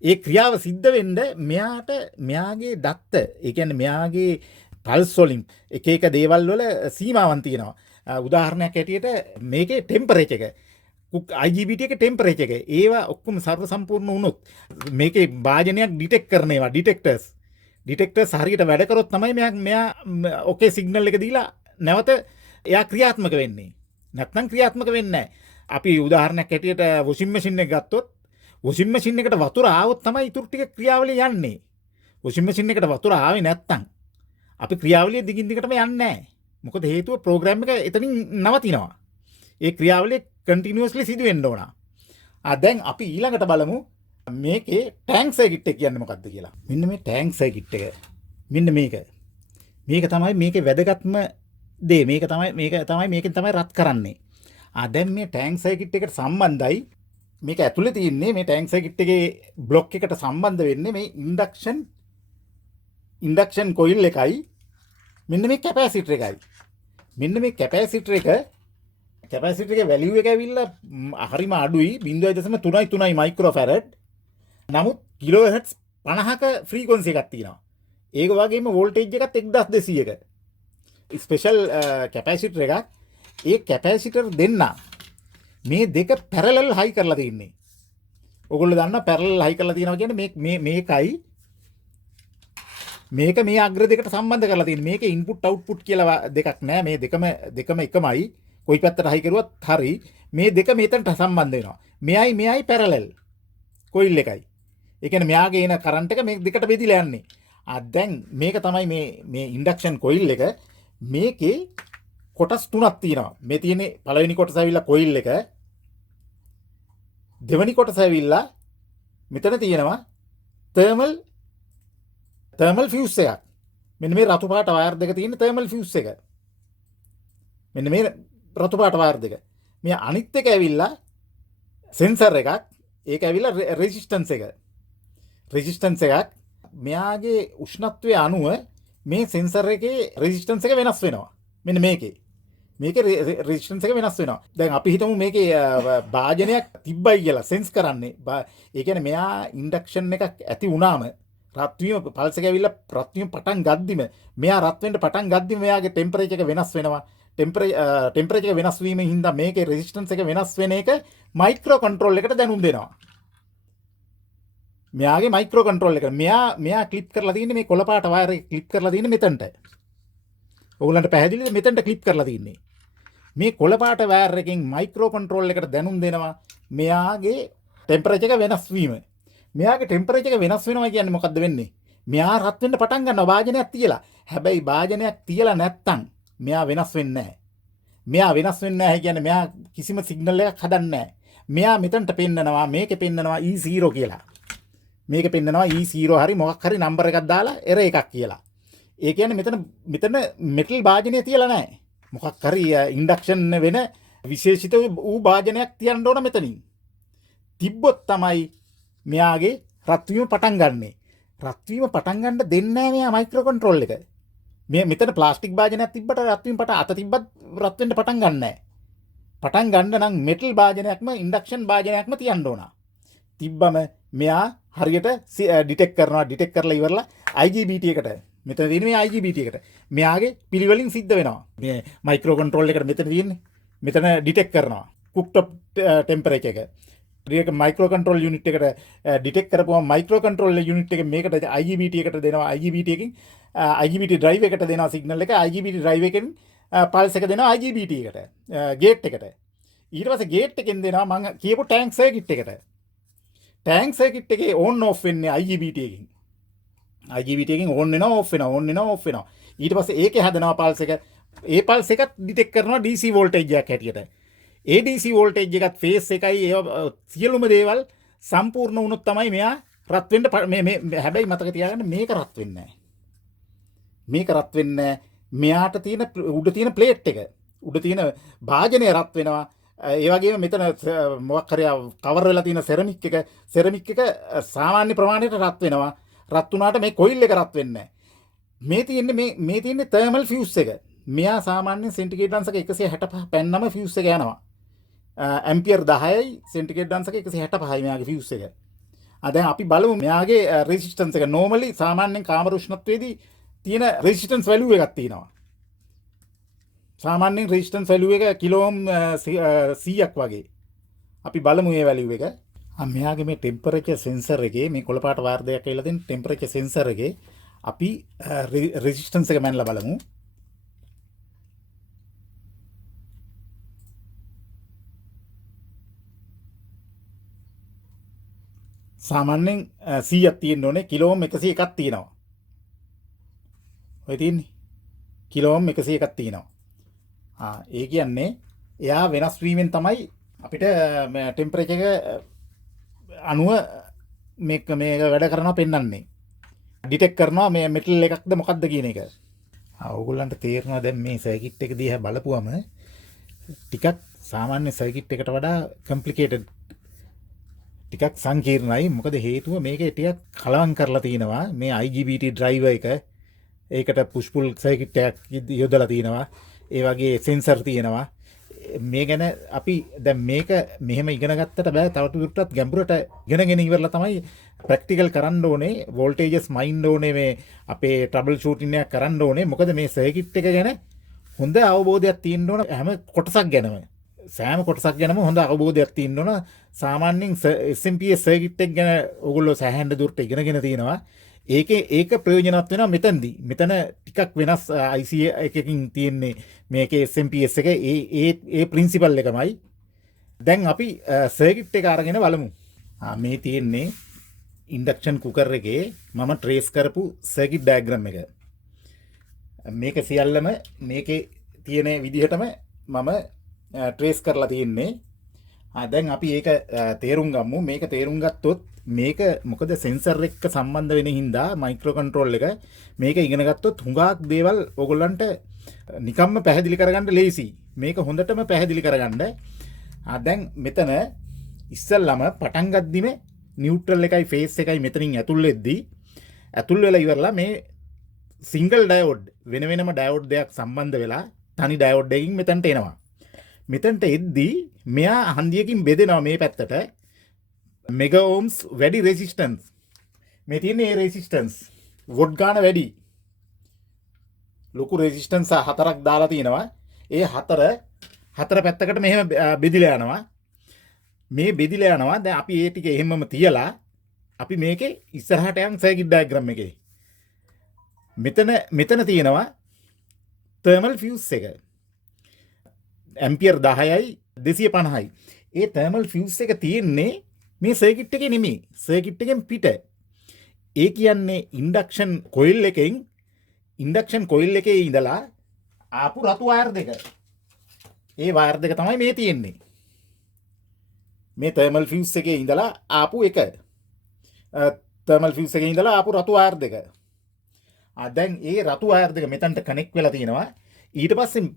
ඒ ක්‍රියාව සිද්ධ වෙන්න මෙයාගේ දත්ත, ඒ කියන්නේ මෙයාගේ පල්ස් වලින් එක එක දේවල් වල සීමාවන් තියෙනවා. උදාහරණයක් ඇටියට මේකේ ටෙම්පරේචර් එක IGBT එක ටෙම්පරේචර් එක ඒවා ඔක්කොම සර්ව සම්පූර්ණ වුණොත් මේකේ භාජනයක් ඩිටෙක්ට් කරන ඒවා ඩිටෙක්ටර්ස් ඩිටෙක්ටර්ස් හරියට වැඩ කරොත් තමයි මෙයා ඕකේ සිග්නල් එක දීලා නැවත එයා ක්‍රියාත්මක වෙන්නේ. නැත්නම් ක්‍රියාත්මක වෙන්නේ නැහැ. අපි උදාහරණයක් හැටියට වොෂින් මැෂින් එක ගත්තොත් වොෂින් මැෂින් එකට වතුර ආවොත් තමයි ඊටු ටික ක්‍රියාවලිය යන්නේ. වොෂින් මැෂින් එකට වතුර ආවේ නැත්නම් අපි ක්‍රියාවලිය දිගින් දිගටම යන්නේ නැහැ. මොකද හේතුව ප්‍රෝග්‍රෑම් එක එතනින් නවතිනවා. ඒ ක්‍රියාවලිය කන්ටිනියුවස්ලි සිදු වෙන්න ඕන. දැන් අපි ඊළඟට බලමු මේකේ ටැන්ක් සර්කිට් එක කියන්නේ මොකක්ද කියලා. මෙන්න මේ ටැන්ක් සර්කිට් එක. මෙන්න මේක. මේක තමයි මේකේ වැදගත්ම දේ. මේකෙන් තමයි රත් කරන්නේ. දැන් මේ ටැන්ක් සර්කිට් එකට සම්බන්ධයි මේක ඇතුලේ තියෙන්නේ මේ ටැන්ක් සර්කිට් එකේ බ්ලොක් එකට සම්බන්ධ වෙන්නේ මේ ඉන්ඩක්ෂන් කොයිල් එකයි මෙන්න මේ කැපැසිටර් එකයි. මෙන්න මේ කැපැසිටර් එකේ වැලියු එක ඇවිල්ලා හරිම අඩුයි 0.33 මයික්‍රෝෆැරඩ්. නමුත් කිලෝහර්ට්ස් 50ක ෆ්‍රීකවන්සි එකක් තියෙනවා. ඒක වගේම වෝල්ටේජ් එකත් 1200ක. ස්පෙෂල් කැපැසිටර් එකක්. ඒ කැපැසිටර් දෙන්න මේ දෙක පැරලල් හයි කරලා තින්නේ. ඔයගොල්ලෝ දන්නවා පැරලල් හයි කරලා තියෙනවා කියන්නේ මේකයි මේක මේ අග්‍ර දෙකට සම්බන්ධ කරලා තියෙන්නේ. මේකේ ඉන්පුට් අවුට්පුට් කියලා දෙකක් නෑ. මේ දෙකම එකමයි. කොයි පැත්තට හයි කරුවත් හරි. මේ දෙක මෙතනට සම්බන්ධ වෙනවා. මෙයයි පැරලල් කොයිල් එකයි. ඒ කියන්නේ මෙයාගේ එන කරන්ට් එක මේ දෙකට බෙදිලා යන්නේ. දැන් මේක තමයි මේ ඉන්ඩක්ෂන් කොයිල් එක. මේකේ කොටස් තුනක් තියෙනවා. මේ තියෙන්නේ පළවෙනි කොටස ඇවිල්ලා කොයිල් එක. දෙවෙනි කොටස ඇවිල්ලා මෙතන තියෙනවා තර්මල් ෆියුස් එකක්. මෙන්න මේ රතු පාට වයර් දෙක තියෙන තර්මල් ෆියුස් එක. මෙන්න මේ රතු පාට වයර් දෙක. මේ අනිත් එක ඇවිල්ලා සෙන්සර් එකක්. ඒක ඇවිල්ලා රෙසිස්ටන්ස් එක. මෙයාගේ උෂ්ණත්වයේ අනුව මේ සෙන්සර් එකේ රෙසිස්ටන්ස් එක වෙනස් වෙනවා. මෙන්න මේකේ රෙසිස්ටන්ස් එක වෙනස් වෙනවා. දැන් අපි හිතමු මේකේ භාජනයක් තිබ්බයි කියලා සෙන්ස් කරන්නේ. ඒ කියන්නේ මෙයා ඉන්ඩක්ෂන් එකක් ඇති වුණාම රත් වීම පල්ස් එක ඇවිල්ලා රත් වීම පටන් ගද්දිම මෙයා රත් වෙන්න පටන් ගද්දිම මෙයාගේ ටෙම්පරේචර් එක වෙනස් වෙනවා. ටෙම්පරේචර් එක වෙනස් වීමෙන් හින්දා මේකේ රෙසිස්ටන්ස් එක වෙනස් වෙන එක මයික්‍රෝ කන්ට්‍රෝල් එකට දැනුම් දෙනවා. මෙයාගේ මයික්‍රෝ කන්ට්‍රෝල් එක මෙයා ක්ලිප් කරලා තියෙන්නේ මේ කොළ පාට වයර් එක ක්ලිප් කරලා තියෙන්නේ මෙතනට. ඔයගලන්ට පැහැදිලිද මෙතනට ක්ලිප් කරලා තියෙන්නේ. මේ කොළ පාට වයර් එකෙන් මයික්‍රෝ කන්ට්‍රෝල් එකට දැනුම් දෙනවා මෙයාගේ ටෙම්පරේචර් එක වෙනස් වීම. මෙයාගේ ටෙම්පරේචර් එක වෙනස් වෙනවා කියන්නේ මොකද්ද වෙන්නේ? මෙයා රත් වෙන්න පටන් ගන්නවා භාජනයක් තියලා. හැබැයි භාජනයක් තියලා නැත්තම් මෙයා වෙනස් වෙන්නේ නැහැ. මෙයා වෙනස් වෙන්නේ නැහැ කියන්නේ මෙයා කිසිම සිග්නල් එකක් හදන්නේ නැහැ. මෙයා මෙතනට පෙන්නනවා මේකේ පෙන්නනවා E0 කියලා. මේක පෙන්නනවා E0 හරි මොකක් හරි නම්බර් එකක් දාලා එර එකක් කියලා. ඒ කියන්නේ මෙතන මෙටල් භාජනය තියලා නැහැ. මොකක් හරි ඉන්ඩක්ෂන් වෙන විශේෂිත වූ භාජනයක් තියන්න ඕන මෙතනින්. තිබ්බොත් තමයි මෙයාගේ රත් වීම පටන් ගන්නෙ. රත් වීම පටන් ගන්න දෙන්නේ නැහැ මෙයා මයික්‍රෝ කන්ට්‍රෝල් එක. මෙතන ප්ලාස්ටික් භාජනයක් තිබ්බට රත් වීම අත තිබ්බත් රත් වෙන්න පටන් ගන්න නැහැ. පටන් ගන්න නම් මෙටල් භාජනයක්ම ඉන්ඩක්ෂන් භාජනයක්ම තියන්න ඕන. තිබ්බම මෙයා හරියට ඩිටෙක්ට් කරනවා. ඩිටෙක්ට් කරලා ඉවරලා IGBT එකට මෙතන තියෙන මේ IGBT එකට මෙයාගේ පිළිවෙලින් සිද්ධ වෙනවා. මේ මයික්‍රෝ කන්ට්‍රෝල් එකට මෙතන තියෙන්නේ. මෙතන ඩිටෙක්ට් කරනවා. කුක්ටොප් ටෙම්පරේචර් එක. ඒක මයික්‍රෝ කන්ට්‍රෝල් යුනිට් එකට ඩිටෙක්ට් කරපුවම මයික්‍රෝ කන්ට්‍රෝල් යුනිට් එක මේකට IGBT එකට දෙනවා. IGBT එකකින් IGBT ඩ්‍රයිව් එකට දෙනවා සිග්නල් එක. IGBT ඩ්‍රයිව් එකෙන් පල්ස් එක දෙනවා IGBT එකට ගේට් එකට. ඊට පස්සේ ගේට් එකෙන් දෙනවා මම කියපු ටැන්ක් සර්කිට් එකට. ටැන්ක් සර්කිට් එකේ ඕන් ඔෆ් වෙන්නේ IGBT එකකින්. IGBT එකකින් ඕන් වෙනවා ඔෆ් වෙනවා. ඊට පස්සේ ඒකේ හදනවා පල්ස් එක. ඒ පල්ස් එකත් ඩිටෙක්ට් කරනවා DC වෝල්ටේජ් එකක් හැටියට. ඒ DC වෝල්ටේජ් එකත් ෆේස් එකයි ඒ සියලුම දේවල් සම්පූර්ණ වුණොත් තමයි මෙයා රත් වෙන්න හැබැයි මතක තියාගන්න මේක රත් වෙන්නේ නැහැ. මෙයාට තියෙන උඩ තියෙන ප්ලේට් එක උඩ තියෙන භාජනය රත් වෙනවා. ඒ වගේම මෙතන මොකක් හරි කවර් වෙලා තියෙන සෙරමික් එක සාමාන්‍ය ප්‍රමාණයට රත් වෙනවා. රත් වුණාට මේ කොයිල් එක රත් වෙන්නේ නැහැ. මේ තියෙන්නේ තර්මල් ෆියුස් එක. මෙයා සාමාන්‍යයෙන් සෙන්ටිග්‍රේඩ් අංශක 165 පැන්නම ෆියුස් එක යනවා. ඇම්පියර් 10යි සෙන්ටිග්‍රේඩ් අංශක 165යි මෙයාගේ ෆියුස් එක. දැන් අපි බලමු මෙයාගේ රෙසිස්ටන්ස් එක. නෝමලි සාමාන්‍යයෙන් කාමර උෂ්ණත්වයේදී තියෙන රෙසිස්ටන්ස් වැලියු එකක් තියෙනවා. සාමාන්‍යයෙන් රෙසිස්ටන්ස් වැලියු එක කිලෝම් 100ක් වගේ. අපි බලමු මේ වැලියු එක. මෙයාගේ මේ ටෙම්පරේචර් සෙන්සර් එකේ මේ කොළ පාට වයර් දෙකක් කියලා තියෙන ටෙම්පරේචර් සෙන්සර් එකේ අපි රෙසිස්ටන්ස් එක මැනලා බලමු. සාමාන්‍යයෙන් 100ක් තියෙන්න ඕනේ. කිලෝම් 101ක් තියෙනවා. ඔය තියෙන්නේ කිලෝම් 101ක් තියෙනවා. ඒ කියන්නේ එයා වෙනස් වීමෙන් තමයි අපිට ටෙම්පරේචර් එක අණුව මේක වැඩ කරනවා පෙන්වන්නේ. ඩිටෙක්ට් කරනවා මේ මෙටල් එකක්ද මොකක්ද කියන එක. ඕගොල්ලන්ට තේරෙනවා දැන් මේ සර්කිට් එක දිහා බලපුවම ටිකක් සාමාන්‍ය සර්කිට් එකට වඩා කම්ප්ලිකේටඩ්, ටිකක් සංකීර්ණයි. මොකද හේතුව මේකේ ටිකක් කලවම් කරලා තිනවා මේ IGBT ඩ්‍රයිවර් එක. ඒකට පුෂ් පුල් සර්කිට් එකක් යොදලා තිනවා. ඒ වගේ සෙන්සර් තියෙනවා. මේ ගැන අපි දැන් මේක මෙහෙම ඉගෙන ගත්තට බෑ. තවදුරටත් ගැඹුරට ඉගෙනගෙන ඉවරලා තමයි ප්‍රැක්ටිකල් කරන්න ඕනේ. වෝල්ටේජස් මයින්ඩ් ඕනේ, මේ අපේ ට්‍රබල් ෂූටින් එකක් කරන්න ඕනේ. මොකද මේ සර්කිට් එක ගැන හොඳ අවබෝධයක් තියෙන්න ඕන. හැම කොටසක් ගැනම, සෑම කොටසක් ගැනම හොඳ අවබෝධයක් තියෙන්න ඕන. සාමාන්‍යයෙන් SMPS සර්කිට් එක ගැන ඔයගොල්ලෝ සෑහෙන දුරට ඉගෙනගෙන තියෙනවා. ඒක ප්‍රයෝජනවත් වෙනවා මෙතනදී. මෙතන ටිකක් වෙනස් IC එකකින් තියෙන්නේ මේකේ SMPS එක. ඒ ප්‍රින්සිපල් එකමයි. දැන් අපි සර්කිට් එක අරගෙන බලමු. මේ තියෙන්නේ ඉන්ඩක්ෂන් කුකර් එකේ මම ට්‍රේස් කරපු සර්කිට් ඩයග්‍රෑම් එක. මේක සියල්ලම මේකේ තියෙන විදිහටම මම ට්‍රේස් කරලා තියෙන්නේ. දැන් අපි ඒක තේරුම් ගමු. මේක තේරුම් ගත්තොත් මේක මොකද සෙන්සර් එක්ක සම්බන්ධ වෙන හින්දා මයික්‍රෝ කන්ට්‍රෝල් එක මේක ඉගෙන ගත්තොත් හුඟක් දේවල් ඔයගොල්ලන්ට නිකම්ම පැහැදිලි කරගන්න ලේසි. මේක හොඳටම පැහැදිලි කරගන්න. දැන් මෙතන ඉස්සල්ලාම පටන් ගද්දිම නියුට්‍රල් එකයි ෆේස් එකයි මෙතනින් ඇතුල් වෙද්දී ඇතුල් වෙලා ඉවරලා මේ සිංගල් ඩයෝඩ් වෙන වෙනම ඩයෝඩ් දෙයක් සම්බන්ධ වෙලා තනි ඩයෝඩ් එකකින් මෙතනට එනවා. මෙතනට එද්දී මෙයා හන්දියකින් බෙදෙනවා මේ පැත්තට. මෙගා ඕම්ස් වැඩි රෙසිස්ටන්ස් මේ තියෙන. ඒ රෙසිස්ටන්ස් වොට් ගාන වැඩි, ලොකු රෙසිස්ටන්ස් 4ක් දාලා තියෙනවා. ඒ හතර පැත්තකට මෙහෙම බෙදිලා යනවා. මේ බෙදිලා යනවා. දැන් අපි ඒ ටික එහෙමම තියලා අපි මේකේ ඉස්සරහට යන් සර්කිට් ඩයග්‍රෑම් එකේ මෙතන තියෙනවා තර්මල් ෆියුස් එක. ඇම්පියර් 10යි 250යි. ඒ තර්මල් ෆියුස් එක තියෙන්නේ මේ සර්කිට් එකේ නෙමෙයි, සර්කිට් එකෙන් පිට. ඒ කියන්නේ ඉන්ඩක්ෂන් කොයිල් එකේ ඉඳලා ආපු රතු වයර් දෙක. ඒ වයර් දෙක තමයි මේ තියෙන්නේ. මේ තර්මල් ෆියුස් එකේ ඉඳලා ආපු එක. තර්මල් ෆියුස් එකේ ඉඳලා ආපු රතු වයර් දෙක. දැන් ඒ රතු වයර් දෙක මෙතනට කනෙක්ට් වෙලා තියෙනවා. ඊට පස්සේ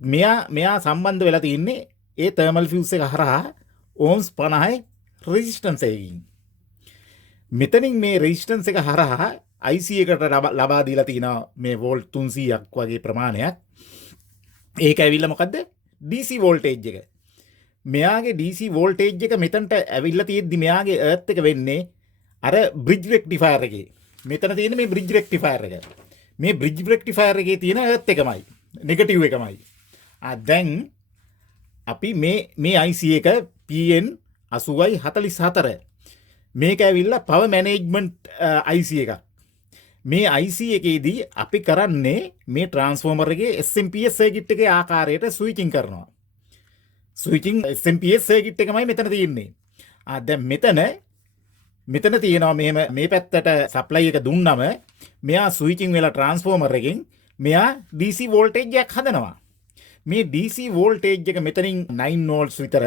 මෙයා සම්බන්ධ වෙලා තින්නේ ඒ තර්මල් ෆියුස් එක හරහා ඕම්ස් 50යි රෙසිස්ටන්ස් එකකින්. මෙතනින් මේ රෙසිස්ටන්ස් එක හරහා IC එකට ලබා දීලා තිනවා මේ වෝල්ට් 300ක් වගේ ප්‍රමාණයක්. ඒක ඇවිල්ලා මොකද්ද? DC වෝල්ටේජ් එක. මෙයාගේ DC වෝල්ටේජ් එක මෙතනට ඇවිල්ලා තියෙද්දි මෙයාගේ එර්ත් එක වෙන්නේ අර බ්‍රිජ් රෙක්ටිෆයර් එකේ. මෙතන තියෙන මේ බ්‍රිජ් රෙක්ටිෆයර් එක. මේ බ්‍රිජ් රෙක්ටිෆයර් එකේ තියෙන එර්ත් එකමයි. නෙගටිව් එකමයි. දැන් අපි මේ IC එක PN 8044 මේක ඇවිල්ලා පවර් මැනේජ්මන්ට් IC එකක්. මේ IC එකේදී අපි කරන්නේ මේ ට්‍රාන්ස්ෆෝමර් එකේ SMPS සර්කිට් එකේ ආකාරයට ස්විචින් කරනවා. ස්විචින් SMPS සර්කිට් එකමයි මෙතන තියෙන්නේ. දැන් මෙතන තියෙනවා මෙහෙම මේ පැත්තට සප්ලයි එක දුන්නම මෙයා ස්විචින් වෙලා ට්‍රාන්ස්ෆෝමර් එකෙන් මෙයා DC වෝල්ටේජ් එකක් හදනවා. මේ DC වෝල්ටේජ් එක මෙතනින් 9 වෝල්ට්ස් විතර.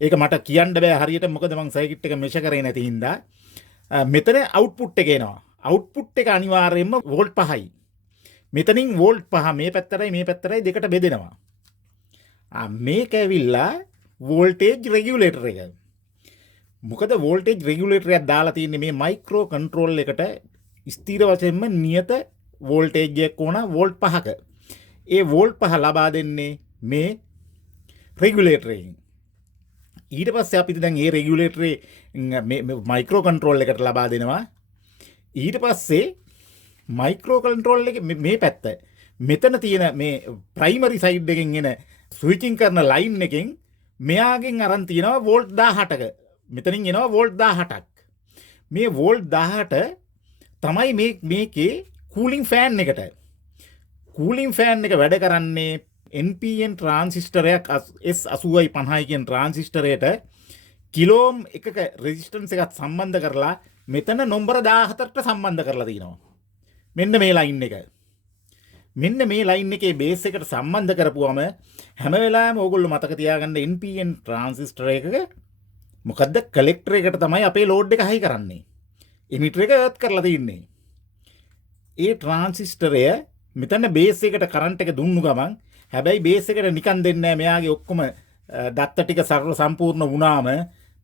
ඒක මට කියන්න බෑ හරියට මොකද මම සර්කිට් එක මෙෂර් කරේ නැති හින්දා. මෙතන අවුට්පුට් එක එනවා. අවුට්පුට් එක අනිවාර්යයෙන්ම වෝල්ට් 5යි. මෙතනින් වෝල්ට් 5 මේ පැත්තටයි මේ පැත්තටයි දෙකට බෙදෙනවා. මේක ඇවිල්ලා වෝල්ටේජ් රෙගියුලේටර් එක. මොකද වෝල්ටේජ් රෙගියුලේටර් එකක් දාලා තියෙන්නේ මේ මයික්‍රෝ කන්ට්‍රෝල් එකට ස්ථිර වශයෙන්ම නියත වෝල්ටේජ් එකක් ඕන වෝල්ට් 5ක. ඒ වෝල්ට් 5 ලබා දෙන්නේ මේ රෙගියුලේටර් එකෙන්. ඊට පස්සේ අපි දැන් මේ රෙගියුලේටර් මේ මයික්‍රෝ කන්ට්‍රෝල් එකට ලබා දෙනවා. ඊට පස්සේ මයික්‍රෝ කන්ට්‍රෝල් එක මේ පැත්ත මෙතන තියෙන මේ ප්‍රයිමරි සයිඩ් එකෙන් එන ස්විචින් කරන ලයින් එකෙන් මෙයාගෙන් අරන් තියෙනවා වෝල්ට් 18ක. මෙතනින් එනවා වෝල්ට් 18ක්. මේ වෝල්ට් 18 තමයි මේකේ කූලින් ෆෑන් එකට කූලින් ෆෑන් එක වැඩ කරන්නේ NPN ට්‍රාන්සිස්ටරයක් S8050 කියන ට්‍රාන්සිස්ටරයට කිලෝම් එකක රෙසිස්ටන්ස් එකත් සම්බන්ධ කරලා මෙතන නම්බර 14ට සම්බන්ධ කරලා තියෙනවා. මෙන්න මේ ලයින් එක. මෙන්න මේ ලයින් එකේ බේස් එකට සම්බන්ධ කරපුවම හැම වෙලාවෙම ඕගොල්ලෝ මතක තියාගන්න NPN ට්‍රාන්සිස්ටර් එකක මොකද්ද කලෙක්ටර් එකට තමයි අපේ ලෝඩ් එක හයි කරන්නේ. එමිටර් එක එර්ත් කරලා තින්නේ. ඒ ට්‍රාන්සිස්ටරය මෙතන බේස් එකට කරන්ට් එක දුන්නු ගමන් හැබැයි බේස් එකට නිකන් දෙන්නේ නැහැ. මෙයාගේ ඔක්කොම දත්ත ටික සරල සම්පූර්ණ වුණාම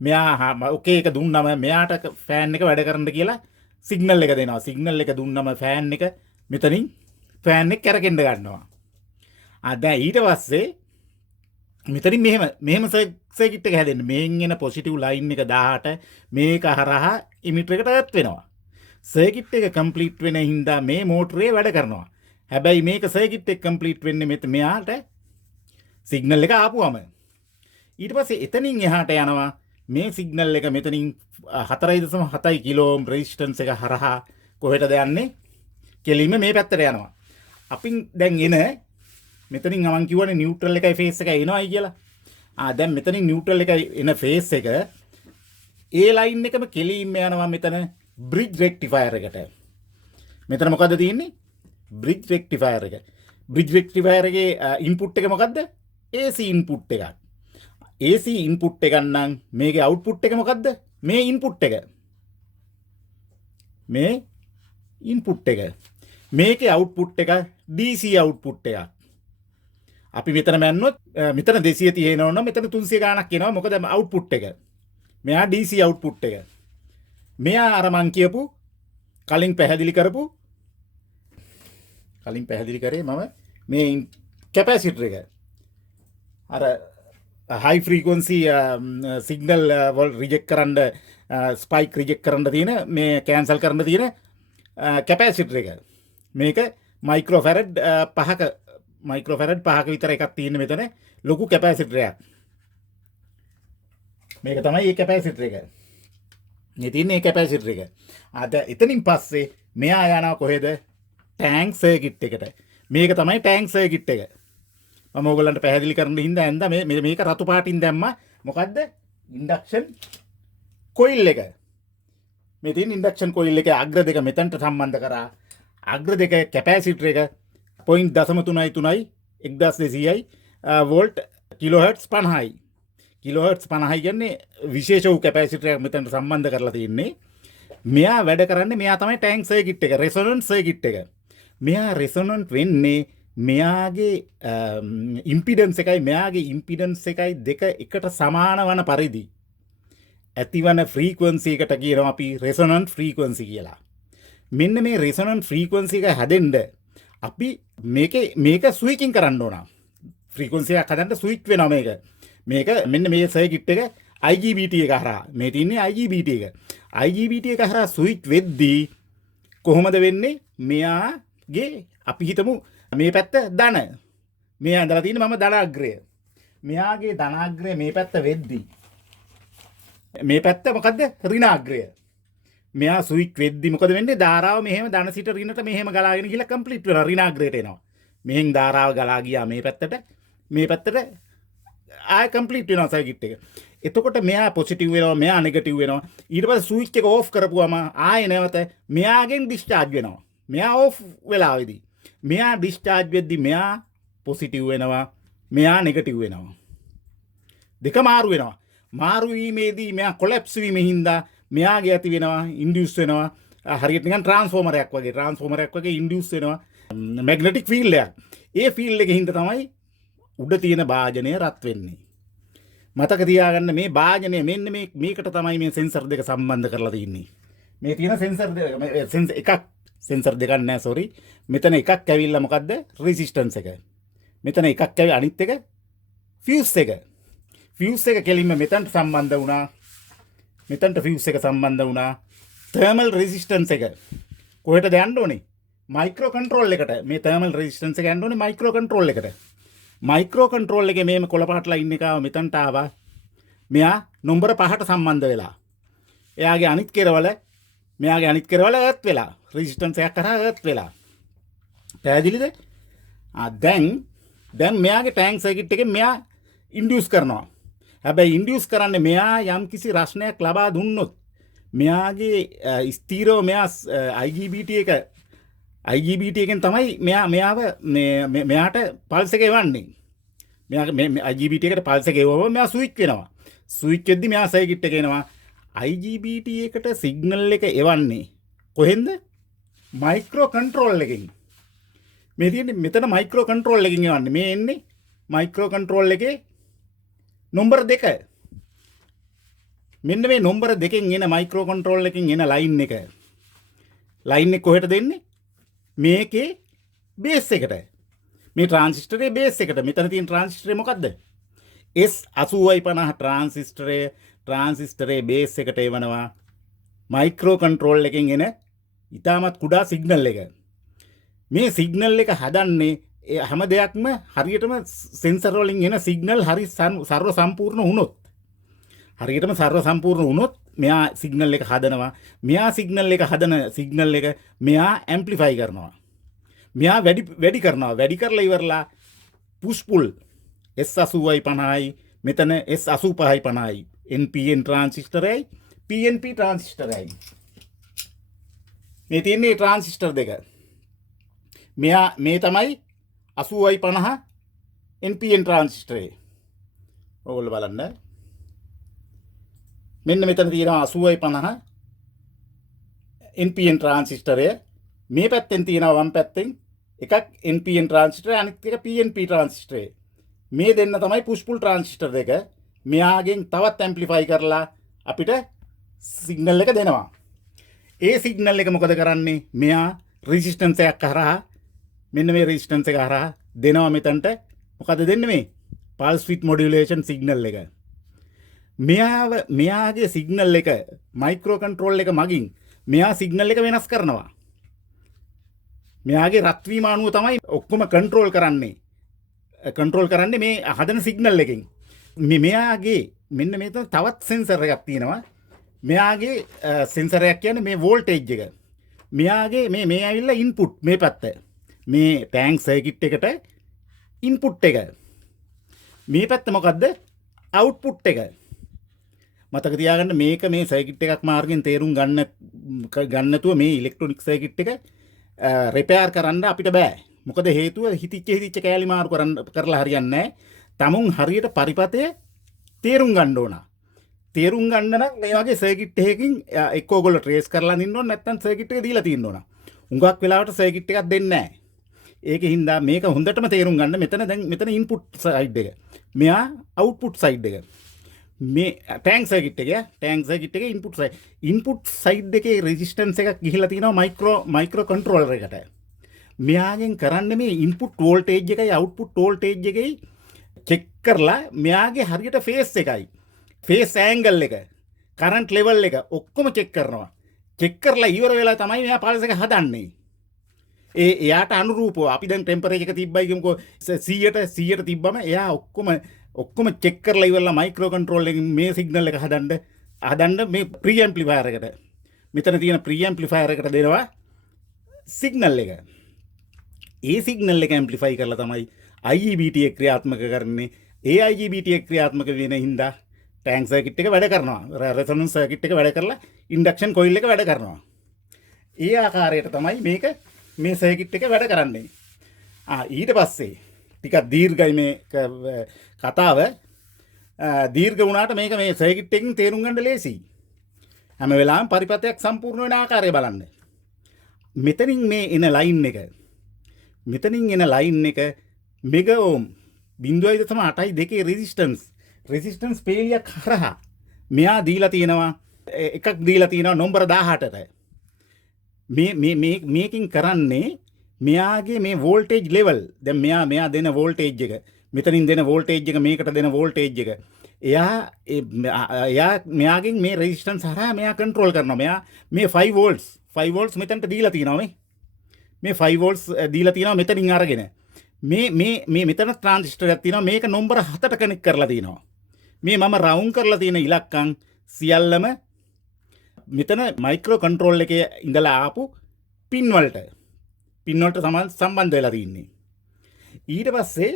මෙයා ඔකේ එක දුන්නම මෙයාට ෆෑන් එක වැඩ කරන්න කියලා සිග්නල් එක දෙනවා. සිග්නල් එක දුන්නම ෆෑන් එක මෙතනින් ෆෑන් එක කැරකෙන්න ගන්නවා. දැන් ඊට පස්සේ මෙතනින් මෙහෙම සර්කිට් එක හැදෙන්නේ. මේන් එන පොසිටිව් ලයින් එක 18 මේක හරහා ඉමිටර් එකට එර්ත් වෙනවා. සර්කිට් එක කම්ප්ලීට් වෙන හින්දා මේ මෝටරේ වැඩ කරනවා. හැබැයි මේක සර්කිට් එක කම්ප්ලීට් වෙන්නේ මෙයාට සිග්නල් එක ආපුවම. ඊට පස්සේ එතනින් එහාට යනවා මේ සිග්නල් එක මෙතනින් 4.7 කිලෝ ඕම් රෙසිස්ටන්ස් එක හරහා කොහෙටද යන්නේ? කෙලින්ම මේ පැත්තට යනවා. අපින් දැන් එන මෙතනින් මම කියවනේ නියුට්‍රල් එකයි ෆේස් එකයි එනවායි කියලා. දැන් මෙතනින් නියුට්‍රල් එකයි එන ෆේස් එක ඒ ලයින් එකම කෙලින්ම යනවා මෙතන බ්‍රිජ් රෙක්ටිෆයර් එකට. මෙතන මොකද්ද තියෙන්නේ? බ්‍රිජ් රෙක්ටිෆයර් එක. බ්‍රිජ් රෙක්ටිෆයර් එකේ ඉන්පුට් එක මොකද්ද? AC ඉන්පුට් එකක්. AC ඉන්පුට් එකක් නම් මේකේ අවුට්පුට් එක මොකද්ද? මේ ඉන්පුට් එක. මේ ඉන්පුට් එක. මේකේ අවුට්පුට් එක DC අවුට්පුට් එකක්. අපි මෙතන මැන්නොත් මෙතන 200 තියෙනවා නම් මෙතන 300 ගාණක් එනවා. මොකද අවුට්පුට් එක. මෙයා DC අවුට්පුට් එක. මෙයා අර මං කියපු කලින් පැහැදිලි කරේ මම මේ කැපැසිටර් එක. අර හයි ෆ්‍රීකවන්සි සිග්නල් වල රිජෙක්ට් කරන්න ස්පයික් රිජෙක්ට් කරන්න තියෙන මේ කැන්සල් කරන්න තියෙන කැපැසිටර් එක. මේක මයික්‍රෝෆැරඩ් 5ක විතර එකක් තියෙන මෙතන ලොකු කැපැසිටරයක්. මේක තමයි මේ කැපැසිටර් එක. මේ තියෙන මේ කැපැසිටර් එක. එතනින් පස්සේ මෙයා යනවා කොහෙද? ටැන්ක් සර්කිට් එකට. මේක තමයි ටැන්ක් සර්කිට් එක. මම ඕගොල්ලන්ට පැහැදිලි කරන්න හින්දා ඇඳා මේක රතු පාටින් දැම්මා. මොකද්ද? ඉන්ඩක්ෂන් කොයිල් එක. මේ තියෙන ඉන්ඩක්ෂන් කොයිල් එකේ අග්‍ර දෙක මෙතනට සම්බන්ධ කරා. අග්‍ර දෙක කැපැසිටර් එක 0.33යි 1200යි වෝල්ට් කිලෝහර්ට්ස් 50යි. කිලෝහර්ට්ස් 50යි කියන්නේ විශේෂ වූ කැපැසිටර් එකක් මෙතනට සම්බන්ධ කරලා තියෙන්නේ. මෙයා වැඩ කරන්නේ මෙයා තමයි ටැන්ක් සර්කිට් එක, රෙසොනන්ට් සර්කිට් එක. මෙයා රෙසොනන්ට් වෙන්නේ මෙයාගේ ඉම්පිඩන්ස් එකයි මෙයාගේ ඉම්පිඩන්ස් එකයි දෙක එකට සමාන වන පරිදි ඇතිවන ෆ්‍රීකවන්සි එකට කියනවා අපි රෙසොනන්ට් ෆ්‍රීකවන්සි කියලා. මෙන්න මේ රෙසොනන්ට් ෆ්‍රීකවන්සි එක හැදෙන්න අපි මේක ස්විචින් කරන්න ඕන. ෆ්‍රීකවන්සි එකක් හදන්න ස්විච් වෙනවා මේක. මේක මෙන්න මේ සර්කිට් එක IGBT එක හරහා මේ තින්නේ IGBT එක. IGBT එක හරහා ස්විච් වෙද්දී කොහොමද වෙන්නේ? මෙයාගේ අපි හිතමු මේ පැත්ත ධන. මෙයා ඇඳලා තියෙන්නේ මම ධනාග්‍රය. මෙයාගේ ධනාග්‍රය මේ පැත්ත වෙද්දී මේ පැත්ත මොකද්ද? ඍණාග්‍රය. මෙයා ස්විච් වෙද්දී මොකද වෙන්නේ? ධාරාව මෙහෙම ධන සිට ඍණට මෙහෙම ගලාගෙන ගිහලා කම්ප්ලීට් වෙනවා ඍණාග්‍රයට එනවා. මෙහෙන් ධාරාව ගලා ගියා මේ පැත්තට ආය කම්ප්ලීට් වෙනවා සර්කිට් එක. එතකොට මෙයා පොසිටිව් වෙනවා මෙයා නෙගටිව් වෙනවා. ඊට පස්සේ ස්විච් එක ඕෆ් කරපුවම ආයෙ නැවත මෙයාගෙන් ඩිස්චාර්ජ් වෙනවා. මෙයා ඕෆ් වෙලාවේදී මෙයා ඩිස්චාර්ජ් වෙද්දී මෙයා පොසිටිව් වෙනවා මෙයා නෙගටිව් වෙනවා. දෙක මාරු වෙනවා. මාරු වීමේදී මෙයා කොලැප්ස් වීමෙන් හින්දා මෙයාගේ ඇති වෙනවා ඉන්ඩියුස් වෙනවා හරියට නිකන් ට්‍රාන්ස්ෆෝමරයක් වගේ ඉන්ඩියුස් වෙනවා මැග්නටික් ෆීල්ඩ් එකක්. ඒ ෆීල්ඩ් එකේ හින්දා තමයි උඩ තියෙන භාජනය රත් වෙන්නේ. මතක තියාගන්න මේ භාජනය මෙන්න මේකට තමයි මේ සෙන්සර් දෙක සම්බන්ධ කරලා තියෙන්නේ. මේ තියෙන සෙන්සර් දෙකක් නෑ සෝරි. මෙතන එකක් ඇවිල්ලා මොකද්ද? රෙසිස්ටන්ස් එක. මෙතන එකක් ඇවිල්ලා අනිත් එක ෆියුස් එක. ෆියුස් එක කෙලින්ම මෙතනට සම්බන්ධ වුණා. මෙතනට ෆියුස් එක සම්බන්ධ වුණා. තර්මල් රෙසිස්ටන්ස් එක කොහෙටද යන්න ඕනේ? මයික්‍රෝ කන්ට්‍රෝල් එකට. මේ තර්මල් රෙසිස්ටන්ස් එක යන්න ඕනේ මයික්‍රෝ කන්ට්‍රෝල් එකට. මයික්‍රෝ කන්ට්‍රෝල් එකේ මේම කොළ පාට ලයින් එක ආව මෙතනට ආවා. මෙයා නම්බර 5ට සම්බන්ධ වෙලා. එයාගේ අනිත් කෙරවල මෙයාගේ අනිත් කෙරවල එර්ත් වෙලා. රෙසිස්ටන්ස් එකක් කරා එර්ත් වෙලා. පැහැදිලිද? දැන් මෙයාගේ ටැන්ක් සර්කිට් එකෙන් මෙයා ඉන්ඩියුස් කරනවා. හැබැයි ඉන්ඩියුස් කරන්නේ මෙයා යම් කිසි රස්නයක් ලබා දුන්නොත් මෙයාගේ ස්ථීරව මෙයා IGBT එකෙන් තමයි මෙයාව මෙයාට පල්ස් එක එවන්නේ. මෙයා IGBT එකට පල්ස් එක එවුවම මෙයා ස්විච් වෙනවා. ස්විච් වෙද්දි මෙයා සර්කිට් එක එනවා. IGBT එකට සිග්නල් එක එවන්නේ කොහෙන්ද? මයික්‍රෝ කන්ට්‍රෝල් එකකින්. මේ තියෙන්නේ මෙතන මයික්‍රෝ කන්ට්‍රෝල් එකකින් එවන්නේ. මේ එන්නේ මයික්‍රෝ කන්ට්‍රෝල් එකේ නම්බර් 2. මෙන්න මේ නම්බර 2කින් එන මයික්‍රෝ කන්ට්‍රෝල් එකකින් එන ලයින් එක. ලයින් එක කොහෙට දෙන්නේ? මේකේ බේස් එකට. මේ ට්‍රාන්සිස්ටරේ බේස් එකට. මෙතන තියෙන ට්‍රාන්සිස්ටරේ මොකද්ද? S8050 ට්‍රාන්සිස්ටරේ බේස් එකට එවනවා මයික්‍රෝ කන්ට්‍රෝල් එකකින් එන ඉතාමත් කුඩා සිග්නල් එක. මේ සිග්නල් එක හදන්නේ හැම දෙයක්ම හරියටම සෙන්සර් වලින් එන සිග්නල් හරි සර්ව සම්පූර්ණ වුණොත්. හරියටම සර්ව සම්පූර්ණ වුණොත් මෙයා සිග්නල් එක හදනවා. මෙයා සිග්නල් එක හදන සිග්නල් එක මෙයා ඇම්ප්ලිෆයි කරනවා. මෙයා වැඩි කරනවා. වැඩි කරලා ඉවරලා පුෂ් පුල් S8050යි මෙතන S8550යි NPN ට්‍රාන්සිස්ටරයි PNP ට්‍රාන්සිස්ටරයි. මේ තියෙන්නේ ට්‍රාන්සිස්ටර් දෙක. මේ තමයි 8050 NPN ට්‍රාන්සිස්ටරේ. ඕගොල්ලෝ බලන්න. මෙන්න මෙතන තියෙනවා 8050 NPN ට්‍රාන්සිස්ටරය. මේ පැත්තෙන් තියෙනවා වම් පැත්තෙන් එකක් NPN ට්‍රාන්සිස්ටරය අනිත් එක PNP ට්‍රාන්සිස්ටරය. මේ දෙන්න තමයි පුෂ් පුල් ට්‍රාන්සිස්ටර් දෙක. මෙයාගෙන් තවත් ඇම්ප්ලිෆයි කරලා අපිට සිග්නල් එක දෙනවා. ඒ සිග්නල් එක මොකද කරන්නේ? මෙයා රෙසිස්ටන්ස් එකක් හරහා මෙන්න මේ රෙසිස්ටන්ස් එක හරහා දෙනවා මෙතනට. මොකද දෙන්නේ මේ? පල්ස් විඩ් මොඩියුලේෂන් සිග්නල් එක. මෙයාගේ සිග්නල් එක මයික්‍රෝ කන්ට්‍රෝල් එක මගින් මෙයා සිග්නල් එක වෙනස් කරනවා. මෙයාගේ රත්වීම අණුව තමයි ඔක්කොම කන්ට්‍රෝල් කරන්නේ මේ හදන සිග්නල් එකෙන්. මෙයාගේ මෙන්න මෙතන තවත් සෙන්සර් එකක් තියෙනවා. මෙයාගේ සෙන්සර් එකක් කියන්නේ මේ වෝල්ටේජ් එක. මෙයාගේ මේ ඇවිල්ලා ඉන්පුට් මේ පැත්ත. මේ ටැන්ක් සර්කිට් එකට ඉන්පුට් එක. මේ පැත්ත මොකද්ද? අවුට්පුට් එක. මතක තියාගන්න මේක මේ සර්කිට් එකක් මාර්ගෙන් තේරුම් ගන්නතුව මේ ඉලෙක්ට්‍රොනික සර්කිට් එක රිපෙයාර් කරන්න අපිට බෑ. මොකද හේතුව හිතිච්ච කෑලි මාරු කරලා හරියන්නේ නැහැ. තමුන් හරියට පරිපතය තේරුම් ගන්න ඕන. තේරුම් ගන්න නම් මේ වගේ සර්කිට් එකකින් එක්ක ඔයගොල්ලෝ ට්‍රේස් කරලා දින්න ඕන නැත්නම් සර්කිට් එක දීලා තියෙන්න ඕන. හුඟක් වෙලාවට සර්කිට් එකක් දෙන්නේ නැහැ. ඒකින් මේක හොඳටම තේරුම් ගන්න. මෙතන ඉන්පුට් සයිඩ් එක. මෙයා අවුට්පුට් සයිඩ් එක. මේ ටැන්ක් සර්කිට් එක ඉන්පුට් සයිඩ් එකේ රෙසිස්ටන්ස් එකක් ගිහිලා තියෙනවා මයික්‍රෝ කන්ට්‍රෝලර් එකට. මෙයාගෙන් කරන්නේ මේ ඉන්පුට් වෝල්ටේජ් එකයි අවුට්පුට් වෝල්ටේජ් එකයි චෙක් කරලා මෙයාගේ හරියට ෆේස් එකයි ෆේස් ඇන්ගල් එක කරන්ට් ලෙවල් එක ඔක්කොම චෙක් කරනවා. චෙක් කරලා ඉවර වෙලා තමයි මෙයා පල්ස් එක හදන්නේ. එයාට අනුරූපව අපි දැන් ටෙම්පරේචර් එක තිබ්බයි කියමුකෝ 100ට තිබ්බම එයා ඔක්කොම චෙක් කරලා ඉවරලා මයික්‍රෝ කන්ට්‍රෝල් එකෙන් මේ සිග්නල් එක හදන්න මේ ප්‍රී ඇම්ප්ලිෆයර් එකට මෙතන තියෙන ප්‍රී ඇම්ප්ලිෆයර් එකට දෙනවා සිග්නල් එක. ඒ සිග්නල් එක ඇම්ප්ලිෆයි කරලා තමයි IGBT එක ක්‍රියාත්මක කරන්නේ. ඒ IGBT එක ක්‍රියාත්මක වෙන හින්දා ටැන්ක් සර්කිට් එක වැඩ කරනවා. රෙසොනන්ස් සර්කිට් එක වැඩ කරලා ඉන්ඩක්ෂන් කොයිල් එක වැඩ කරනවා. ඒ ආකාරයට තමයි මේ සර්කිට් එක වැඩ කරන්නේ. ඊට පස්සේ ටිකක් දීර්ඝයි මේ කතාව. දීර්ඝ වුණාට මේක මේ සර්කිට් එකකින් තේරුම් ගන්න ලේසියි. හැම වෙලාවෙම පරිපථයක් සම්පූර්ණ වෙන ආකාරය බලන්න. මෙතනින් මේ එන ලයින් එක මෙගා ඕම් 0.82 රෙසිස්ටන්ස් පේලියක් හරහා මෙයා දීලා තියෙනවා එකක් දීලා තියෙනවා නම්බර 18ට. මේකින් කරන්නේ මෙයාගේ මේ වෝල්ටේජ් ලෙවල් දැන් මෙයා දෙන වෝල්ටේජ් එක මෙතනින් දෙන වෝල්ටේජ් එක මේකට දෙන වෝල්ටේජ් එක එයා මෙයාගෙන් මේ රෙසිස්ටන්ස් හරහා මෙයා කන්ට්‍රෝල් කරනවා. මෙයා මේ 5 වෝල්ට්ස් මෙතනට දීලා තියෙනවා. මේ 5 වෝල්ට්ස් දීලා තියෙනවා මෙතනින් අරගෙන මේ මෙතන ට්‍රාන්සිස්ටරයක් තියෙනවා. මේක නම්බර 7ට කනෙක්ට් කරලා තියෙනවා. මේ මම රවුන්ඩ් කරලා තියෙන ඉලක්කම් සියල්ලම මෙතන මයික්‍රෝ කන්ට්‍රෝල් එකේ ඉඳලා ආපු පින් පින් වලට සම්බන්ධ වෙලා තින්නේ. ඊට පස්සේ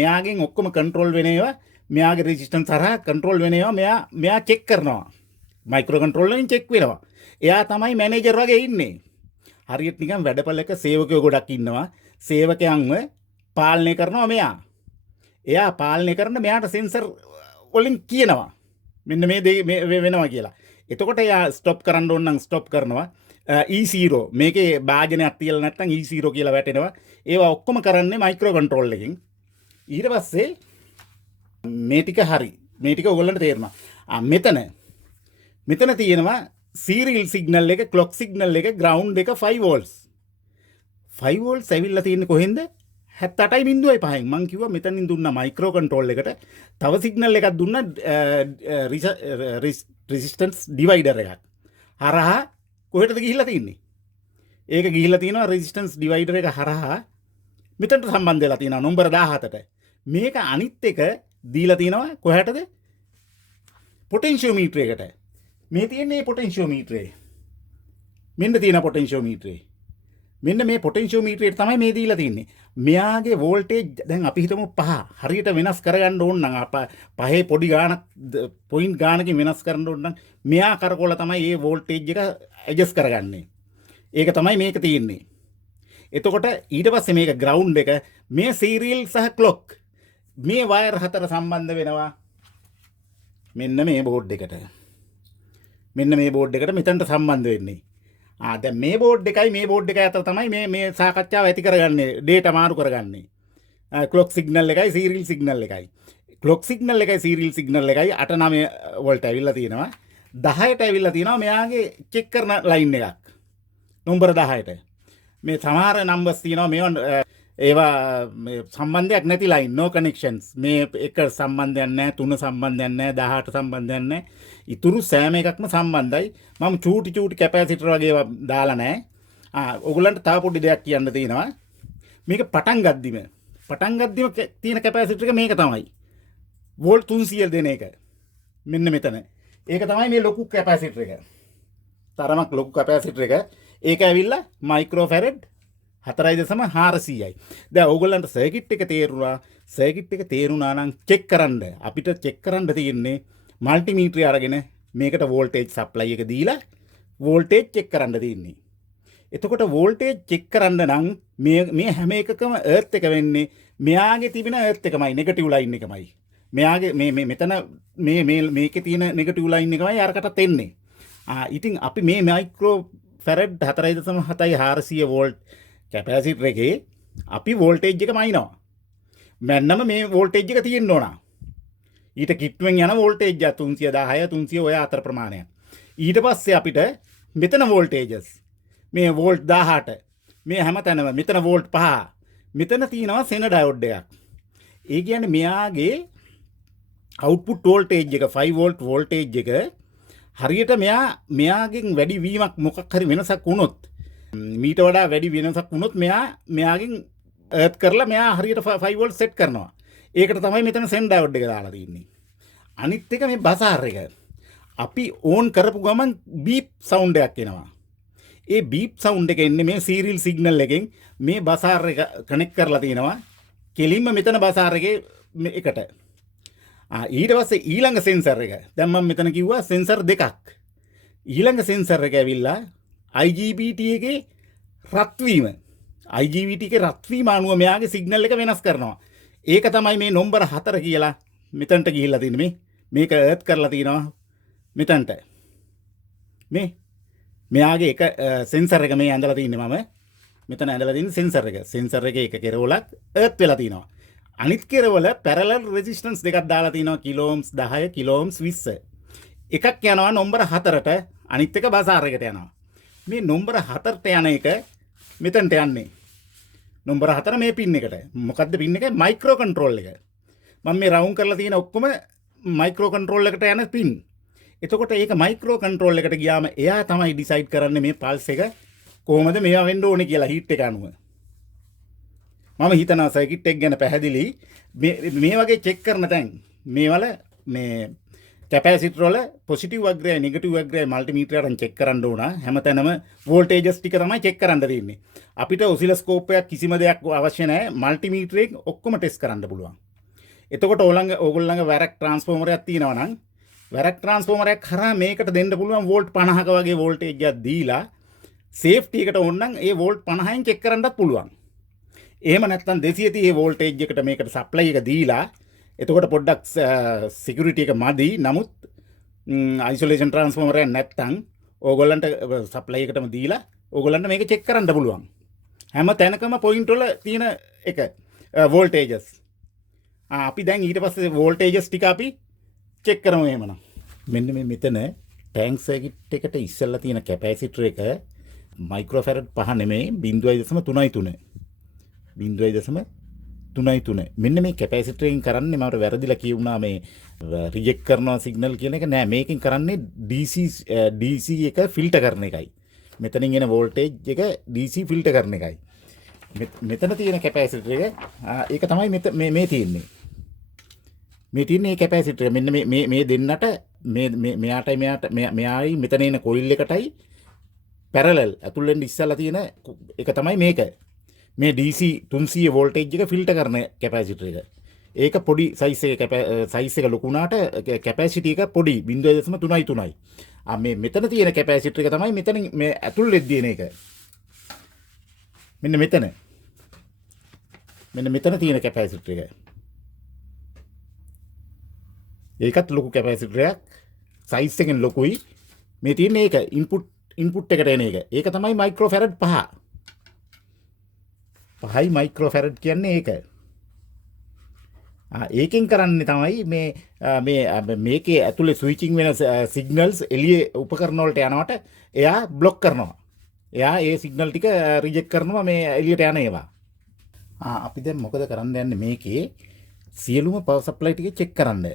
මෙයාගෙන් ඔක්කොම කන්ට්‍රෝල් වෙන ඒවා මෙයාගේ රෙසිස්ටන්ස් හරහා කන්ට්‍රෝල් වෙන ඒවා මෙයා චෙක් කරනවා. මයික්‍රෝ කන්ට්‍රෝලර් වලින් චෙක් වෙනවා. එයා තමයි මැනේජර් වගේ ඉන්නේ. හරියට නිකන් වැඩපළක සේවකයෝ ගොඩක් ඉන්නවා. සේවකයන්ව පාලනය කරනවා මෙයා. එයා පාලනය කරන මෙයාට සෙන්සර් වලින් කියනවා. මෙන්න මේ දේ වෙනවා කියලා. එතකොට එයා ස්ටොප් කරන්න ඕන නම් ස්ටොප් කරනවා. E0 මේකේ භාජනයක් තියලා නැත්නම් E0 කියලා වැටෙනවා. ඒවා ඔක්කොම කරන්නේ මයික්‍රෝ කන්ට්‍රෝල් එකකින්. ඊට පස්සේ මේ ටික හරි. මේ ටික ඔයගොල්ලන්ට තේරෙනවා. මෙතන තියෙනවා සීරියල් සිග්නල් එක, ක්ලොක් සිග්නල් එක, ග්‍රවුන්ඩ් එක 5 වෝල්ට්ස්. 5 වෝල්ට්ස් ඇවිල්ලා තියෙන්නේ කොහෙන්ද? 78.5න්. මං කිව්වා මෙතනින් දුන්නා මයික්‍රෝ කන්ට්‍රෝල් එකට. තව සිග්නල් එකක් දුන්නා රෙසිස්ටන්ස් ඩිවයිඩර් එකක්. හරහා කොහෙටද ගිහිල්ලා තින්නේ? ඒක ගිහිල්ලා තියෙනවා රෙසිස්ටන්ස් ඩිවයිඩර් එක හරහා මෙතනට සම්බන්ධ වෙලා තියෙනවා නම්බර 17ට. මේක අනිත් එක දීලා තියෙනවා කොහටද? පොටෙන්ෂියෝමීටර් එකට. මේ තියෙන්නේ පොටෙන්ෂියෝමීටරේ. මෙන්න තියෙන පොටෙන්ෂියෝමීටරේ. මෙන්න මේ පොටෙන්ෂියෝමීටරේට තමයි මේ දීලා තින්නේ. මෙයාගේ වෝල්ටේජ් දැන් අපි හිතමු 5. හරියට වෙනස් කරගන්න ඕන නම් පහේ පොඩි ගාණක් පොයින්ට් ගාණකින් වෙනස් කරන්න ඕන නම් මෙයා කරකවල තමයි මේ වෝල්ටේජ් එක ඇඩ්ජස්ට් කරගන්නේ. ඒක තමයි මේක තියෙන්නේ. එතකොට ඊට පස්සේ මේක ග්‍රවුන්ඩ් එක මේ සීරියල් සහ ක්ලොක් මේ වයර් හතර සම්බන්ධ වෙනවා මෙන්න මේ බෝඩ් එකට. මෙන්න මේ බෝඩ් එකට මෙතනට සම්බන්ධ වෙන්නේ. දැන් මේ බෝඩ් එකයි මේ බෝඩ් එකයි අතර තමයි මේ සාකච්ඡාව ඇති කරගන්නේ, ඩේටා මාරු කරගන්නේ. ක්ලොක් සිග්නල් එකයි සීරියල් සිග්නල් එකයි. ක්ලොක් සිග්නල් එකයි සීරියල් සිග්නල් එකයි 8-9 වෝල්ට් ඇවිල්ලා තියෙනවා. 10ට ඇවිල්ලා තියෙනවා මෙයාගේ චෙක් කරන ලයින් එකක්. නම්බර 10ට. මේ සමහර නම්බර්ස් තියෙනවා මේවා ඒවා සම්බන්ධයක් නැති ලයින්, no connections. මේ එක සම්බන්ධයක් නැහැ, 3 සම්බන්ධයක් නැහැ, 18 සම්බන්ධයක් නැහැ. ඉතුරු සෑම එකක්ම සම්බන්ධයි. මම චූටි කැපැසිටර් වගේ ඒවා දාලා නැහැ. ඔයගොල්ලන්ට තව පොඩි දෙයක් කියන්න තියෙනවා. මේක පටන් ගද්දිම තියෙන කැපැසිටර් එක මේක තමයි. වෝල්ට් 300 දෙන එක. මෙන්න මෙතන. ඒක තමයි මේ ලොකු කැපැසිටර් එක. තරමක් ලොකු කැපැසිටර් එක. ඒක ඇවිල්ලා මයික්‍රෝෆැරඩ් 4.400යි. දැන් ඕගොල්ලන්ට සර්කිට් එක තේරුණා නම් චෙක් කරන්න. අපිට චෙක් කරන්න තියෙන්නේ මල්ටිමීටරය අරගෙන මේකට වෝල්ටේජ් සප්ලයි එක දීලා වෝල්ටේජ් චෙක් කරන්න තියෙන්නේ. එතකොට වෝල්ටේජ් චෙක් කරන්න නම් මේ හැම එකකම එර්ත් එක වෙන්නේ මෙයාගේ තිබෙන එර්ත් එකමයි, නෙගටිව් ලයින් එකමයි. මෙයාගේ මෙතන මේකේ තියෙන නෙගටිව් ලයින් එකමයි අරකටත් එන්නේ. ඉතින් අපි මේ මයික්‍රෝ ෆැරඩ් 4.400 වෝල්ට් කැපැසිටර් එකේ අපි වෝල්ටේජ් එක මයින්නවා. මැන්නම මේ වෝල්ටේජ් එක තියෙන්න ඕන. ඊට කිට්ටුවෙන් යන වෝල්ටේජ් 310 300 ඔය අතර ප්‍රමාණයක්. ඊට පස්සේ අපිට මෙතන වෝල්ටේජස් මේ වෝල්ට් 18 මේ හැමතැනම මෙතන වෝල්ට් 5 මෙතන තියෙනවා සෙන ඩයෝඩ් එකක්. ඒ කියන්නේ මෙයාගේ අවුට්පුට් වෝල්ටේජ් එක 5 වෝල්ට් වෝල්ටේජ් එක හරියට මෙයාගෙන් වැඩි වීමක් මොකක් හරි වෙනසක් වුණොත් මීට වඩා වැඩි වෙනසක් වුණොත් මෙයාගෙන් එර්ත් කරලා මෙයා හරියට 5 වෝල්ට් සෙට් කරනවා. ඒකට තමයි මෙතන සෙන් ඩයෝඩ් එක දාලා තින්නේ. අනිත් එක මේ බසාර් එක. අපි ඕන් කරපු ගමන් බීප් සවුන්ඩ් එකක් එනවා. ඒ බීප් සවුන්ඩ් එක එන්නේ මේ සීරියල් සිග්නල් එකෙන් මේ බසාර් එක කනෙක්ට් කරලා තියෙනවා. කෙලින්ම මෙතන බසාර් එකේ එකට. ඊට පස්සේ ඊළඟ සෙන්සර් එක. දැන් මම මෙතන කිව්වා සෙන්සර් දෙකක්. ඊළඟ සෙන්සර් එක ඇවිල්ලා IGBT එකේ රත් වීම. IGBT එකේ රත් වීම අනුව මෙයාගේ සිග්නල් එක වෙනස් කරනවා. ඒක තමයි මේ නම්බර 4 කියලා මෙතනට ගිහිල්ලා තින්නේ. මේක එර්ත් කරලා තිනවා මෙතනට. මෙයාගේ එක සෙන්සර් එක මේ ඇඳලා තින්නේ මම. මෙතන ඇඳලා තින්නේ සෙන්සර් එක. සෙන්සර් එකේ එක කෙරවලක් එර්ත් වෙලා තිනවා. අනිත් කෙරවල පැරලල් රෙසිස්ටන්ස් දෙකක් දාලා තිනවා කිලෝම්ස් 10 කිලෝම්ස් 20. එකක් යනවා නම්බර 4ට, අනිත් එක බසාර් එකට යනවා. මේ නම්බර 4ට යන එක මෙතනට යන්නේ. නම්බර 4 මේ පින් එකට. මොකද්ද පින් එක? මයික්‍රෝ කන්ට්‍රෝල් එක. මම මේ රවුන්ඩ් කරලා තියෙන ඔක්කොම මයික්‍රෝ කන්ට්‍රෝල් එකට යන පින්. එතකොට ඒක මයික්‍රෝ කන්ට්‍රෝල් එකට ගියාම එයා තමයි ඩිසයිඩ් කරන්නේ මේ පල්ස් එක කොහොමද මේවා වෙන්න ඕනේ කියලා හීට් එක අනුව. මම හිතනවා සර්කිට් එක ගැන පැහැදිලි. මේ වගේ චෙක් කරන තැන් මේවල මේ කැපැසිටර් වල පොසිටිව් අග්‍රයයි නෙගටිව් අග්‍රයයි මල්ටිමීටරයෙන් චෙක් කරන්න ඕන. හැමතැනම වෝල්ටේජස් ටික තමයි චෙක් කරන්න තියෙන්නේ. අපිට ඔසිලොස්කෝප් එකක් කිසිම දෙයක් අවශ්‍ය නැහැ. මල්ටිමීටරයෙන් ඔක්කොම ටෙස්ට් කරන්න පුළුවන්. එතකොට ඕගොල්ලන්ගේ වැරක් ට්‍රාන්ස්ෆෝමරයක් තියෙනවා නම් වැරක් ට්‍රාන්ස්ෆෝමරයක් කරා මේකට දෙන්න පුළුවන් වෝල්ට් 50ක වගේ වෝල්ටේජ් එකක් දීලා සේෆ්ටි එකට ඕන නම් ඒ වෝල්ට් 50න් චෙක් කරන්නත් පුළුවන්. එහෙම නැත්නම් 230 වෝල්ටේජ් එකට මේකට සප්ලයි එක දීලා එතකොට පොඩ්ඩක් සිකියුරිටි එක මදි. නමුත් අයිසොලේෂන් ට්‍රාන්ස්ෆෝමර් එක නැත්තම් ඕගොල්ලන්ට සප්ලයි එකටම දීලා ඕගොල්ලන්ට මේක චෙක් කරන්න පුළුවන්. හැම තැනකම පොයින්ට් වල තියෙන එක වෝල්ටේජස්. අපි දැන් ඊට පස්සේ වෝල්ටේජස් ටික අපි චෙක් කරමු එහෙමනම්. මෙන්න මේ මෙතන ටැන්ක් සර්කිට් එකට ඉස්සෙල්ලා තියෙන කැපැසිටර් එක මයික්‍රෝෆැරඩ් 5 නෙමෙයි 0.33. 0.33. මෙන්න මේ කැපැසිටරෙන් කරන්නේ මට වැරදිලා කියුණා මේ රිජෙක්ට් කරනවා සිග්නල් කියන එක නෑ. මේකෙන් කරන්නේ DC එක ෆිල්ටර් කරන එකයි. මෙතනින් එන වෝල්ටේජ් එක DC ෆිල්ටර් කරන එකයි. මෙතන තියෙන කැපැසිටර් එක ඒක තමයි මේ තියෙන්නේ. මේ තියෙන්නේ මේ කැපැසිටර්. මෙන්න මේ දෙන්නට මෙයායි මෙතන එන කොයිල් එකටයි පැරලල් ඇතුල් වෙන්න ඉස්සලා තියෙන එක තමයි මේක. මේ DC 300 වෝල්ටේජ් එක ෆිල්ටර් කරන කැපැසිටර් එක. ඒක පොඩි සයිස් එක ලොකු වුණාට කැපැසිටි එක පොඩි 0.33යි. මේ මෙතන තියෙන කැපැසිටර් එක තමයි මෙතන මේ ඇතුල් වෙද්දී එන එක. මෙන්න මෙතන තියෙන කැපැසිටර් එක. ඒකත් ලොකු කැපැසිටර් එකක්. සයිස් එකෙන් ලොකුයි. මේ තියෙන්නේ ඒක ඉන්පුට් එකට එන එක. ඒක තමයි මයික්‍රෝෆැරඩ් 5. 5යි මයික්‍රෝෆැරඩ් කියන්නේ ඒක. ඒකෙන් කරන්නේ තමයි මේකේ ඇතුලේ ස්විචින් වෙන සිග්නල්ස් එළියේ උපකරණ වලට යනවට එයා බ්ලොක් කරනවා. එයා ඒ සිග්නල් ටික රිජෙක්ට් කරනවා මේ එළියට යන ඒවා. අපි දැන් මොකද කරන්න යන්නේ මේකේ සියලුම පවර් සප්ලයි ටික චෙක් කරන්න.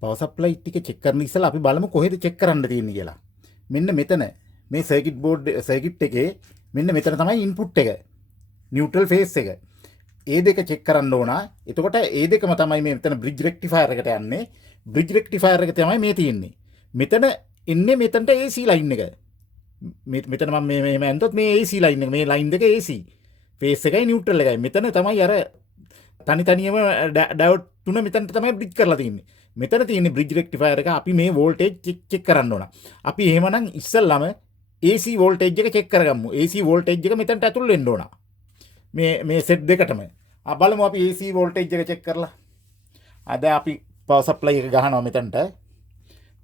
පවර් සප්ලයි ටික චෙක් කරන ඉස්සලා අපි බලමු කොහෙද චෙක් කරන්න තියෙන්නේ කියලා. මෙන්න මෙතන මේ සර්කිට් එකේ මෙන්න මෙතන තමයි ඉන්පුට් එක. නියුට්‍රල් ෆේස් එක. ඒ දෙක චෙක් කරන්න ඕන. එතකොට ඒ දෙකම තමයි මේ මෙතන බ්‍රිජ් රෙක්ටිෆයර් එකට යන්නේ. බ්‍රිජ් රෙක්ටිෆයර් එක තමයි මේ තියෙන්නේ. මෙතන එන්නේ මෙතනට AC ලයින් එක. මෙතන මම මෙහෙම ඇන්දොත් මේ AC ලයින් එක. මේ ලයින් දෙක AC. ෆේස් එකයි නියුට්‍රල් එකයි. මෙතන තමයි අර තනියම ඩයෝඩ් තුන මෙතනට තමයි බ්‍රිජ් කරලා තියෙන්නේ. මෙතන තියෙන්නේ බ්‍රිජ් රෙක්ටිෆයර් එක. අපි මේ වෝල්ටේජ් චෙක් කරන්න ඕන. අපි එහෙමනම් ඉස්සල්ලාම AC වෝල්ටේජ් එක චෙක් කරගමු. AC වෝල්ටේජ් එක මෙතනට ඇතුල් වෙන්න ඕන. මේ සෙට් දෙකටම බලමු අපි AC වෝල්ටේජ් එක චෙක් කරලා. අද අපි පවර් සප්ලයි එක ගහනවා මෙතනට.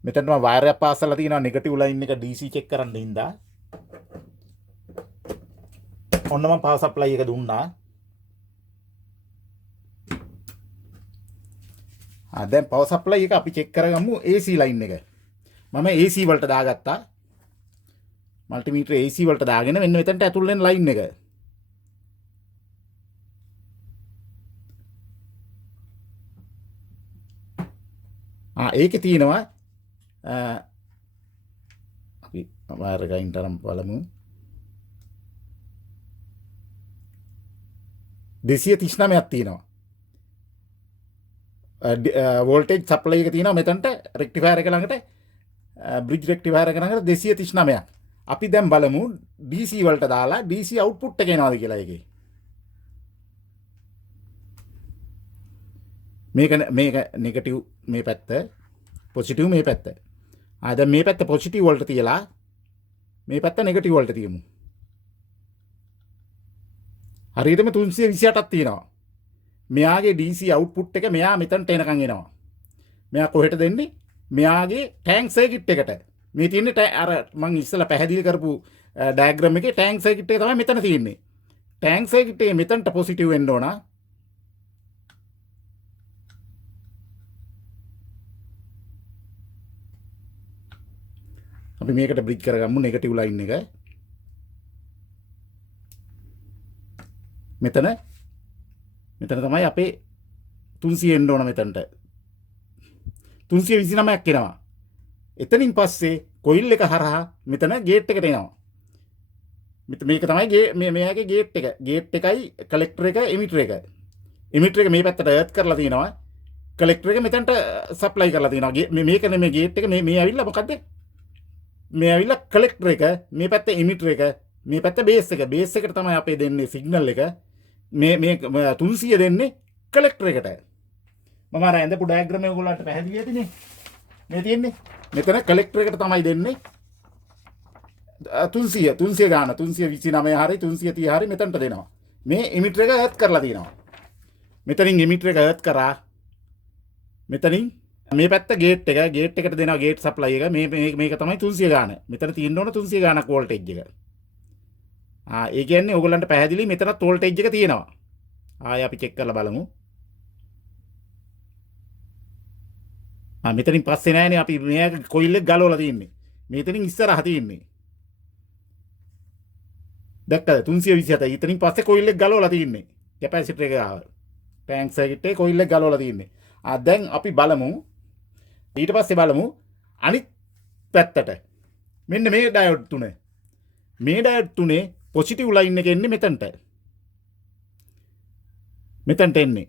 මෙතනම වයර් එක පාසලා තියෙනවා නෙගටිව් ලයින් එක DC චෙක් කරන්න හින්දා. ඔන්න මම පවර් සප්ලයි එක දුන්නා. දැන් පවර් සප්ලයි එක අපි චෙක් කරගමු AC ලයින් එක. මම AC වලට දාගත්තා. මල්ටිමීටර AC වලට දාගෙන මෙන්න මෙතනට ඇතුල් වෙන ලයින් එක. ඒකේ තියෙනවා අපි වයර් එක ඉන්ටරම් බලමු 239ක් තියෙනවා වෝල්ටේජ් සප්ලයි එක තියෙනවා මෙතනට රෙක්ටිෆයර් එක ළඟට බ්‍රිජ් රෙක්ටිෆයර් එක ළඟට 239ක් අපි දැන් බලමු DC වලට දාලා DC අවුට්පුට් එක එනවාද කියලා ඒකේ මේක නෙගටිව් මේ පැත්ත පොසිටිව් මේ පැත්ත. දැන් මේ පැත්ත පොසිටිව් වලට තියලා මේ පැත්ත නෙගටිව් වලට තියමු. හරියටම 328ක් තියෙනවා. මෙයාගේ DC අවුට්පුට් එක මෙයා මෙතනට එනකන් එනවා. මෙයා කොහෙට දෙන්නේ? මෙයාගේ ටැන්ක් සර්කිට් එකට. මේ තියෙන්නේ අර මම ඉස්සෙල්ලා පැහැදිලි කරපු ඩයග්‍රෑම් එකේ ටැන්ක් සර්කිට් එක තමයි මෙතන තියෙන්නේ. ටැන්ක් සර්කිට් එකේ මෙතනට පොසිටිව් වෙන්න ඕන. අපි මේකට බ්‍රිජ් කරගමු නෙගටිව් ලයින් එක. මෙතන තමයි අපේ 300 එන්න ඕන මෙතනට. 329ක් එනවා. එතනින් පස්සේ කොයිල් එක හරහා මෙතන ගේට් එකට එනවා. මේක තමයි මෙයාගේ ගේට් එක. ගේට් එකයි කලෙක්ටර් එක එමිටර් එක. එමිටර් එක මේ පැත්තට එර්ත් කරලා තියෙනවා. කලෙක්ටර් එක මෙතනට සප්ලයි කරලා තියෙනවා. මේක නෙමෙයි ගේට් එක මේ ඇවිල්ලා මොකද්ද? මේ ඇවිල්ලා කලෙක්ටර් එක, මේ පැත්තේ ඉමිටර් එක, මේ පැත්තේ බේස් එක. බේස් එකට තමයි අපේ දෙන්නේ සිග්නල් එක. මේ 300 දෙන්නේ කලෙක්ටර් එකට. මම අර ඇඳපු ඩයග්‍රෑම් එක ඔයගොල්ලන්ට පැහැදිලි ඇතිනේ. මේ තියෙන්නේ. මෙතන කලෙක්ටර් එකට තමයි දෙන්නේ 300 ගාන 329 හරි 330 හරි මෙතනට දෙනවා. මේ ඉමිටර් එක ඇඩ් කරලා තියෙනවා. මෙතනින් ඉමිටර් එක ඇඩ් කරා. මෙතනින් මේ පැත්ත ගේට් එකට දෙනවා ගේට් සප්ලයි එක. මේක තමයි 300 ගාන. මෙතන තියෙන්න ඕන 300 ගානක් වෝල්ටේජ් එක. ඒ කියන්නේ ඕගොල්ලන්ට පැහැදිලි මෙතනත් වෝල්ටේජ් එක තියෙනවා. ආයෙ අපි චෙක් කරලා බලමු. මෙතනින් පස්සේ නෑනේ අපි මේක කොයිල් එක ගලවලා තියෙන්නේ. මෙතනින් ඉස්සරහ තියෙන්නේ. දැක්කද 327. ඉතින් පස්සේ කොයිල් එක ගලවලා තියෙන්නේ. කැපැසිටර් එක ආව. ටැංක් සර්කිට් එකේ කොයිල් එක ගලවලා තියෙන්නේ. දැන් අපි බලමු ඊට පස්සේ බලමු අනිත් පැත්තට. මෙන්න මේ ඩයෝඩ් තුන. මේ ඩයෝඩ් තුනේ පොසිටිව් ලයින් එක එන්නේ මෙතනට. මෙතනට එන්නේ.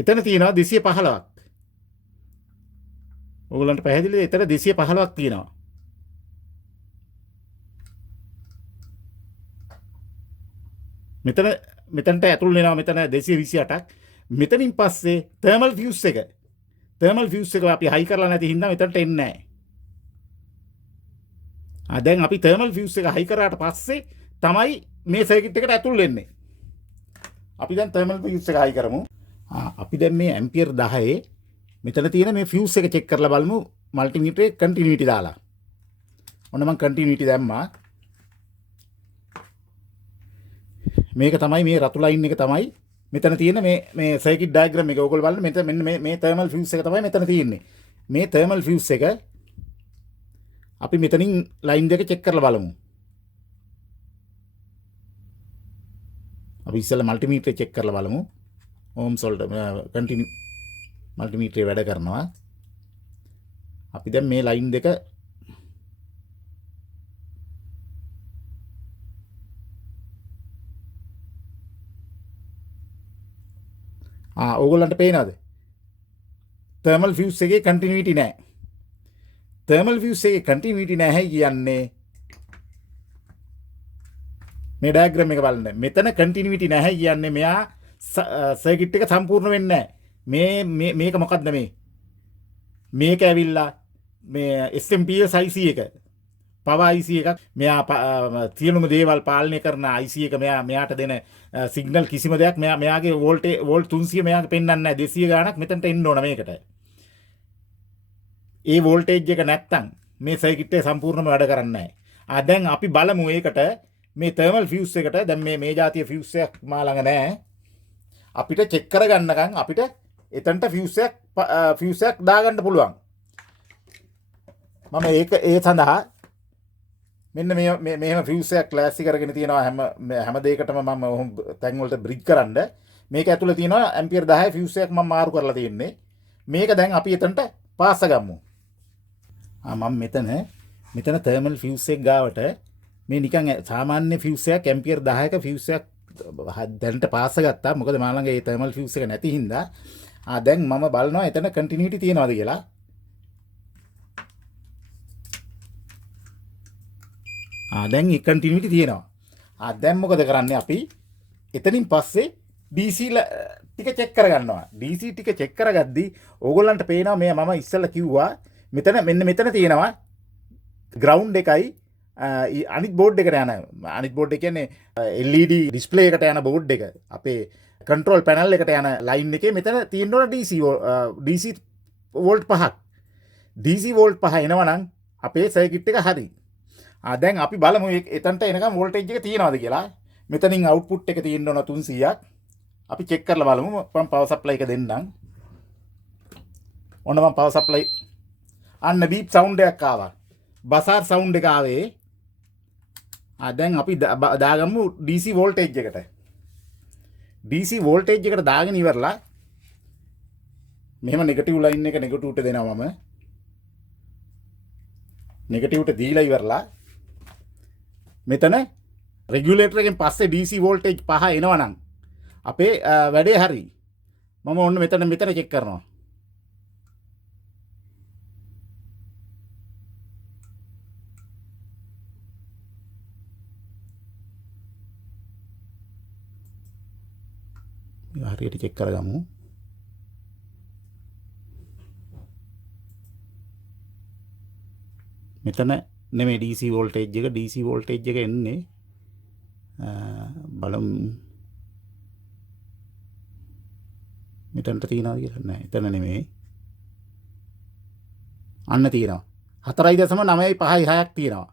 එතන තියෙනවා 215ක්. ඕගොල්ලන්ට පැහැදිලිද? එතන 215ක් තියෙනවා. මෙතනට ඇතුල් වෙනවා මෙතන 228ක්. මෙතනින් පස්සේ තර්මල් ෆියුස් එක. තර්මල් ෆියුස් එක අපි හයි කරලා නැති හින්දා මෙතනට එන්නේ නැහැ. දැන් අපි තර්මල් ෆියුස් එක හයි කරාට පස්සේ තමයි මේ සර්කිට් එකට ඇතුල් වෙන්නේ. අපි දැන් තර්මල් ෆියුස් එක හයි කරමු. අපි දැන් මේ ඇම්පියර් 10 මෙතන තියෙන මේ ෆියුස් එක චෙක් කරලා බලමු මල්ටිමීටරේ කන්ටිනියුටි දාලා. ඔන්න මම කන්ටිනියුටි දැම්මා. මේක තමයි මේ රතු ලයින් එක තමයි මෙතන තියෙන මේ සර්කිට් ඩයග්‍රෑම් එක. ඕගොල්ලෝ බලන්න මෙන්න මේ තර්මල් ෆියුස් එක තමයි මෙතන තියෙන්නේ. මේ තර්මල් ෆියුස් එක අපි මෙතනින් ලයින් දෙක චෙක් කරලා බලමු. අපි ඉස්සෙල්ලා මල්ටිමීටරේ චෙක් කරලා බලමු. ඕම්ස් වලට කන්ටිනියු මල්ටිමීටරේ වැඩ කරනවා. අපි දැන් මේ ලයින් දෙක ඕගොල්ලන්ට පේනවද? තර්මල් ෆියුස් එකේ කන්ටිනියුටි නැහැ. තර්මල් ෆියුස් එකේ කන්ටිනියුටි නැහැ කියන්නේ මේ ඩයග්‍රෑම් එක බලන්න. මෙතන කන්ටිනියුටි නැහැ කියන්නේ මෙයා සර්කිට් එක සම්පූර්ණ වෙන්නේ නැහැ. මේක මොකක්ද මේ? මේක ඇවිල්ලා මේ SMPS IC එක. පවර් IC එකක්. මෙයා සියලුම දේවල් පාලනය කරන IC එක. මෙයාට දෙන සිග්නල් කිසිම දෙයක් මෙයාගේ වෝල්ට් 300 මෙයාට පෙන්වන්නේ නැහැ. 200 ගාණක් මෙතනට එන්න ඕන මේකට. ඒ වෝල්ටේජ් එක නැත්තම් මේ සර්කිට් එක සම්පූර්ණයෙන්ම වැඩ කරන්නේ නැහැ. දැන් අපි බලමු ඒකට මේ තර්මල් ෆියුස් එකට. දැන් මේ જાතිය ෆියුස් එකක් මා ළඟ නැහැ. අපිට චෙක් කරගන්නකම් අපිට එතනට ෆියුස් එකක් දාගන්න පුළුවන්. මම ඒ සඳහා මෙන්න මෙහෙම ෆියුස් එකක් ක්ලාසි කරගෙන තියෙනවා හැම දෙයකටම මම තැන් වලට බ්‍රිජ් කරන්න. මේක ඇතුලේ තියෙනවා ඇම්පියර් 10 ෆියුස් එකක් මම මාරු කරලා තියෙන්නේ. මේක දැන් අපි එතනට පාස ගමු. මම මෙතන තර්මල් ෆියුස් එක ගාවට මේ නිකන් සාමාන්‍ය ෆියුස් එකක් ඇම්පියර් 10ක ෆියුස් එකක් දැන්ට පාස ගත්තා. මොකද මා ළඟ ඒ තර්මල් ෆියුස් එක නැති හින්දා. දැන් මම බලනවා එතන කන්ටිනියුටි තියනවාද කියලා. දැන් ඒ කන්ටිනියුටි තියෙනවා. දැන් මොකද කරන්නේ අපි එතනින් පස්සේ DC ටික චෙක් කරගන්නවා. DC ටික චෙක් කරගද්දි ඕගොල්ලන්ට පේනවා මේ මම ඉස්සෙල්ලා කිව්වා මෙන්න මෙතන තියෙනවා ග්‍රවුන්ඩ් එකයි අනිත් බෝඩ් එකට යන අනිත් බෝඩ් එක කියන්නේ LED ඩිස්ප්ලේ එකට යන බෝඩ් එක අපේ කන්ට්‍රෝල් පැනල් එකට යන ලයින් එකේ මෙතන තියෙන්න ඕන DC වෝල්ට් 5ක්. DC වෝල්ට් 5 එනවනම් අපේ සර්කිට් එක හරි. දැන් අපි බලමු එතනට එනකම් වෝල්ටේජ් එක තියෙනවද කියලා. මෙතනින් අවුට්පුට් එක තියෙන්න ඕන 300ක්. අපි චෙක් කරලා බලමු. මම පවර් සප්ලයි එක දෙන්නම්. ඔන්න මම පවර් සප්ලයි අන්න බීප් සවුන්ඩ් එකක් ආවා. බසාර් සවුන්ඩ් එක ආවේ. දැන් අපි දාගමු DC වෝල්ටේජ් එකට. DC වෝල්ටේජ් එකට දාගෙන ඉවරලා මෙහෙම නෙගටිව් ලයින් එක නෙගටිව්ට දෙනවා මම. නෙගටිව්ට දීලා ඉවරලා මෙතන රෙගියුලේටර් එකෙන් පස්සේ DC වෝල්ටේජ් 5 එනවා නම් අපේ වැඩේ හරි. මම ඔන්න මෙතන චෙක් කරනවා. හරියට චෙක් කරගමු. මෙතන නෙමෙයි DC වෝල්ටේජ් එක එන්නේ බලමු මෙතනට තියනවාද කියලා. නෑ එතන නෙමෙයි. අන්න තියෙනවා 4.956ක් තියෙනවා.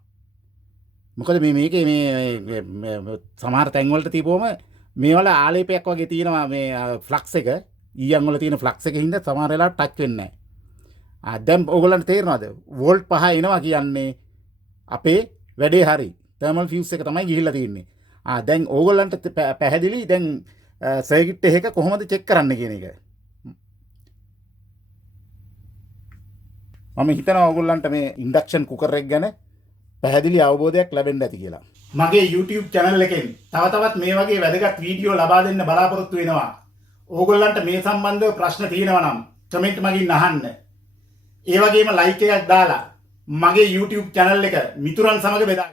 මොකද මේකේ මේ සමහර තැන් වලට තියපුවම මේ වල ආලේපයක් වගේ තියෙනවා මේ ෆ්ලක්ස් එක ඊයන් වල තියෙන ෆ්ලක්ස් එකේ හින්දා සමහර වෙලාවට ටච් වෙන්නේ නැහැ. දැන් ඕගොල්ලන්ට තේරෙනවද? වෝල්ට් 5 එනවා කියන්නේ අපේ වැඩේ හරි. තර්මල් ෆියුස් එක තමයි ගිහිල්ලා තියෙන්නේ. දැන් ඕගොල්ලන්ට පැහැදිලි දැන් සර්කිට් එක කොහොමද චෙක් කරන්න කියන එක. මම හිතනවා ඕගොල්ලන්ට මේ ඉන්ඩක්ෂන් කුකර් එක ගැන පැහැදිලි අවබෝධයක් ලැබෙන්න ඇති කියලා. මගේ YouTube channel එකෙන් තව තවත් මේ වගේ වැදගත් වීඩියෝ ලබා දෙන්න බලාපොරොත්තු වෙනවා. ඕගොල්ලන්ට මේ සම්බන්ධව ප්‍රශ්න තියෙනවා නම් කමෙන්ට් මගින් අහන්න. ඒ වගේම ලයික් එකක් දාලා මගේ YouTube channel එක මිතුරන් සමග බෙදා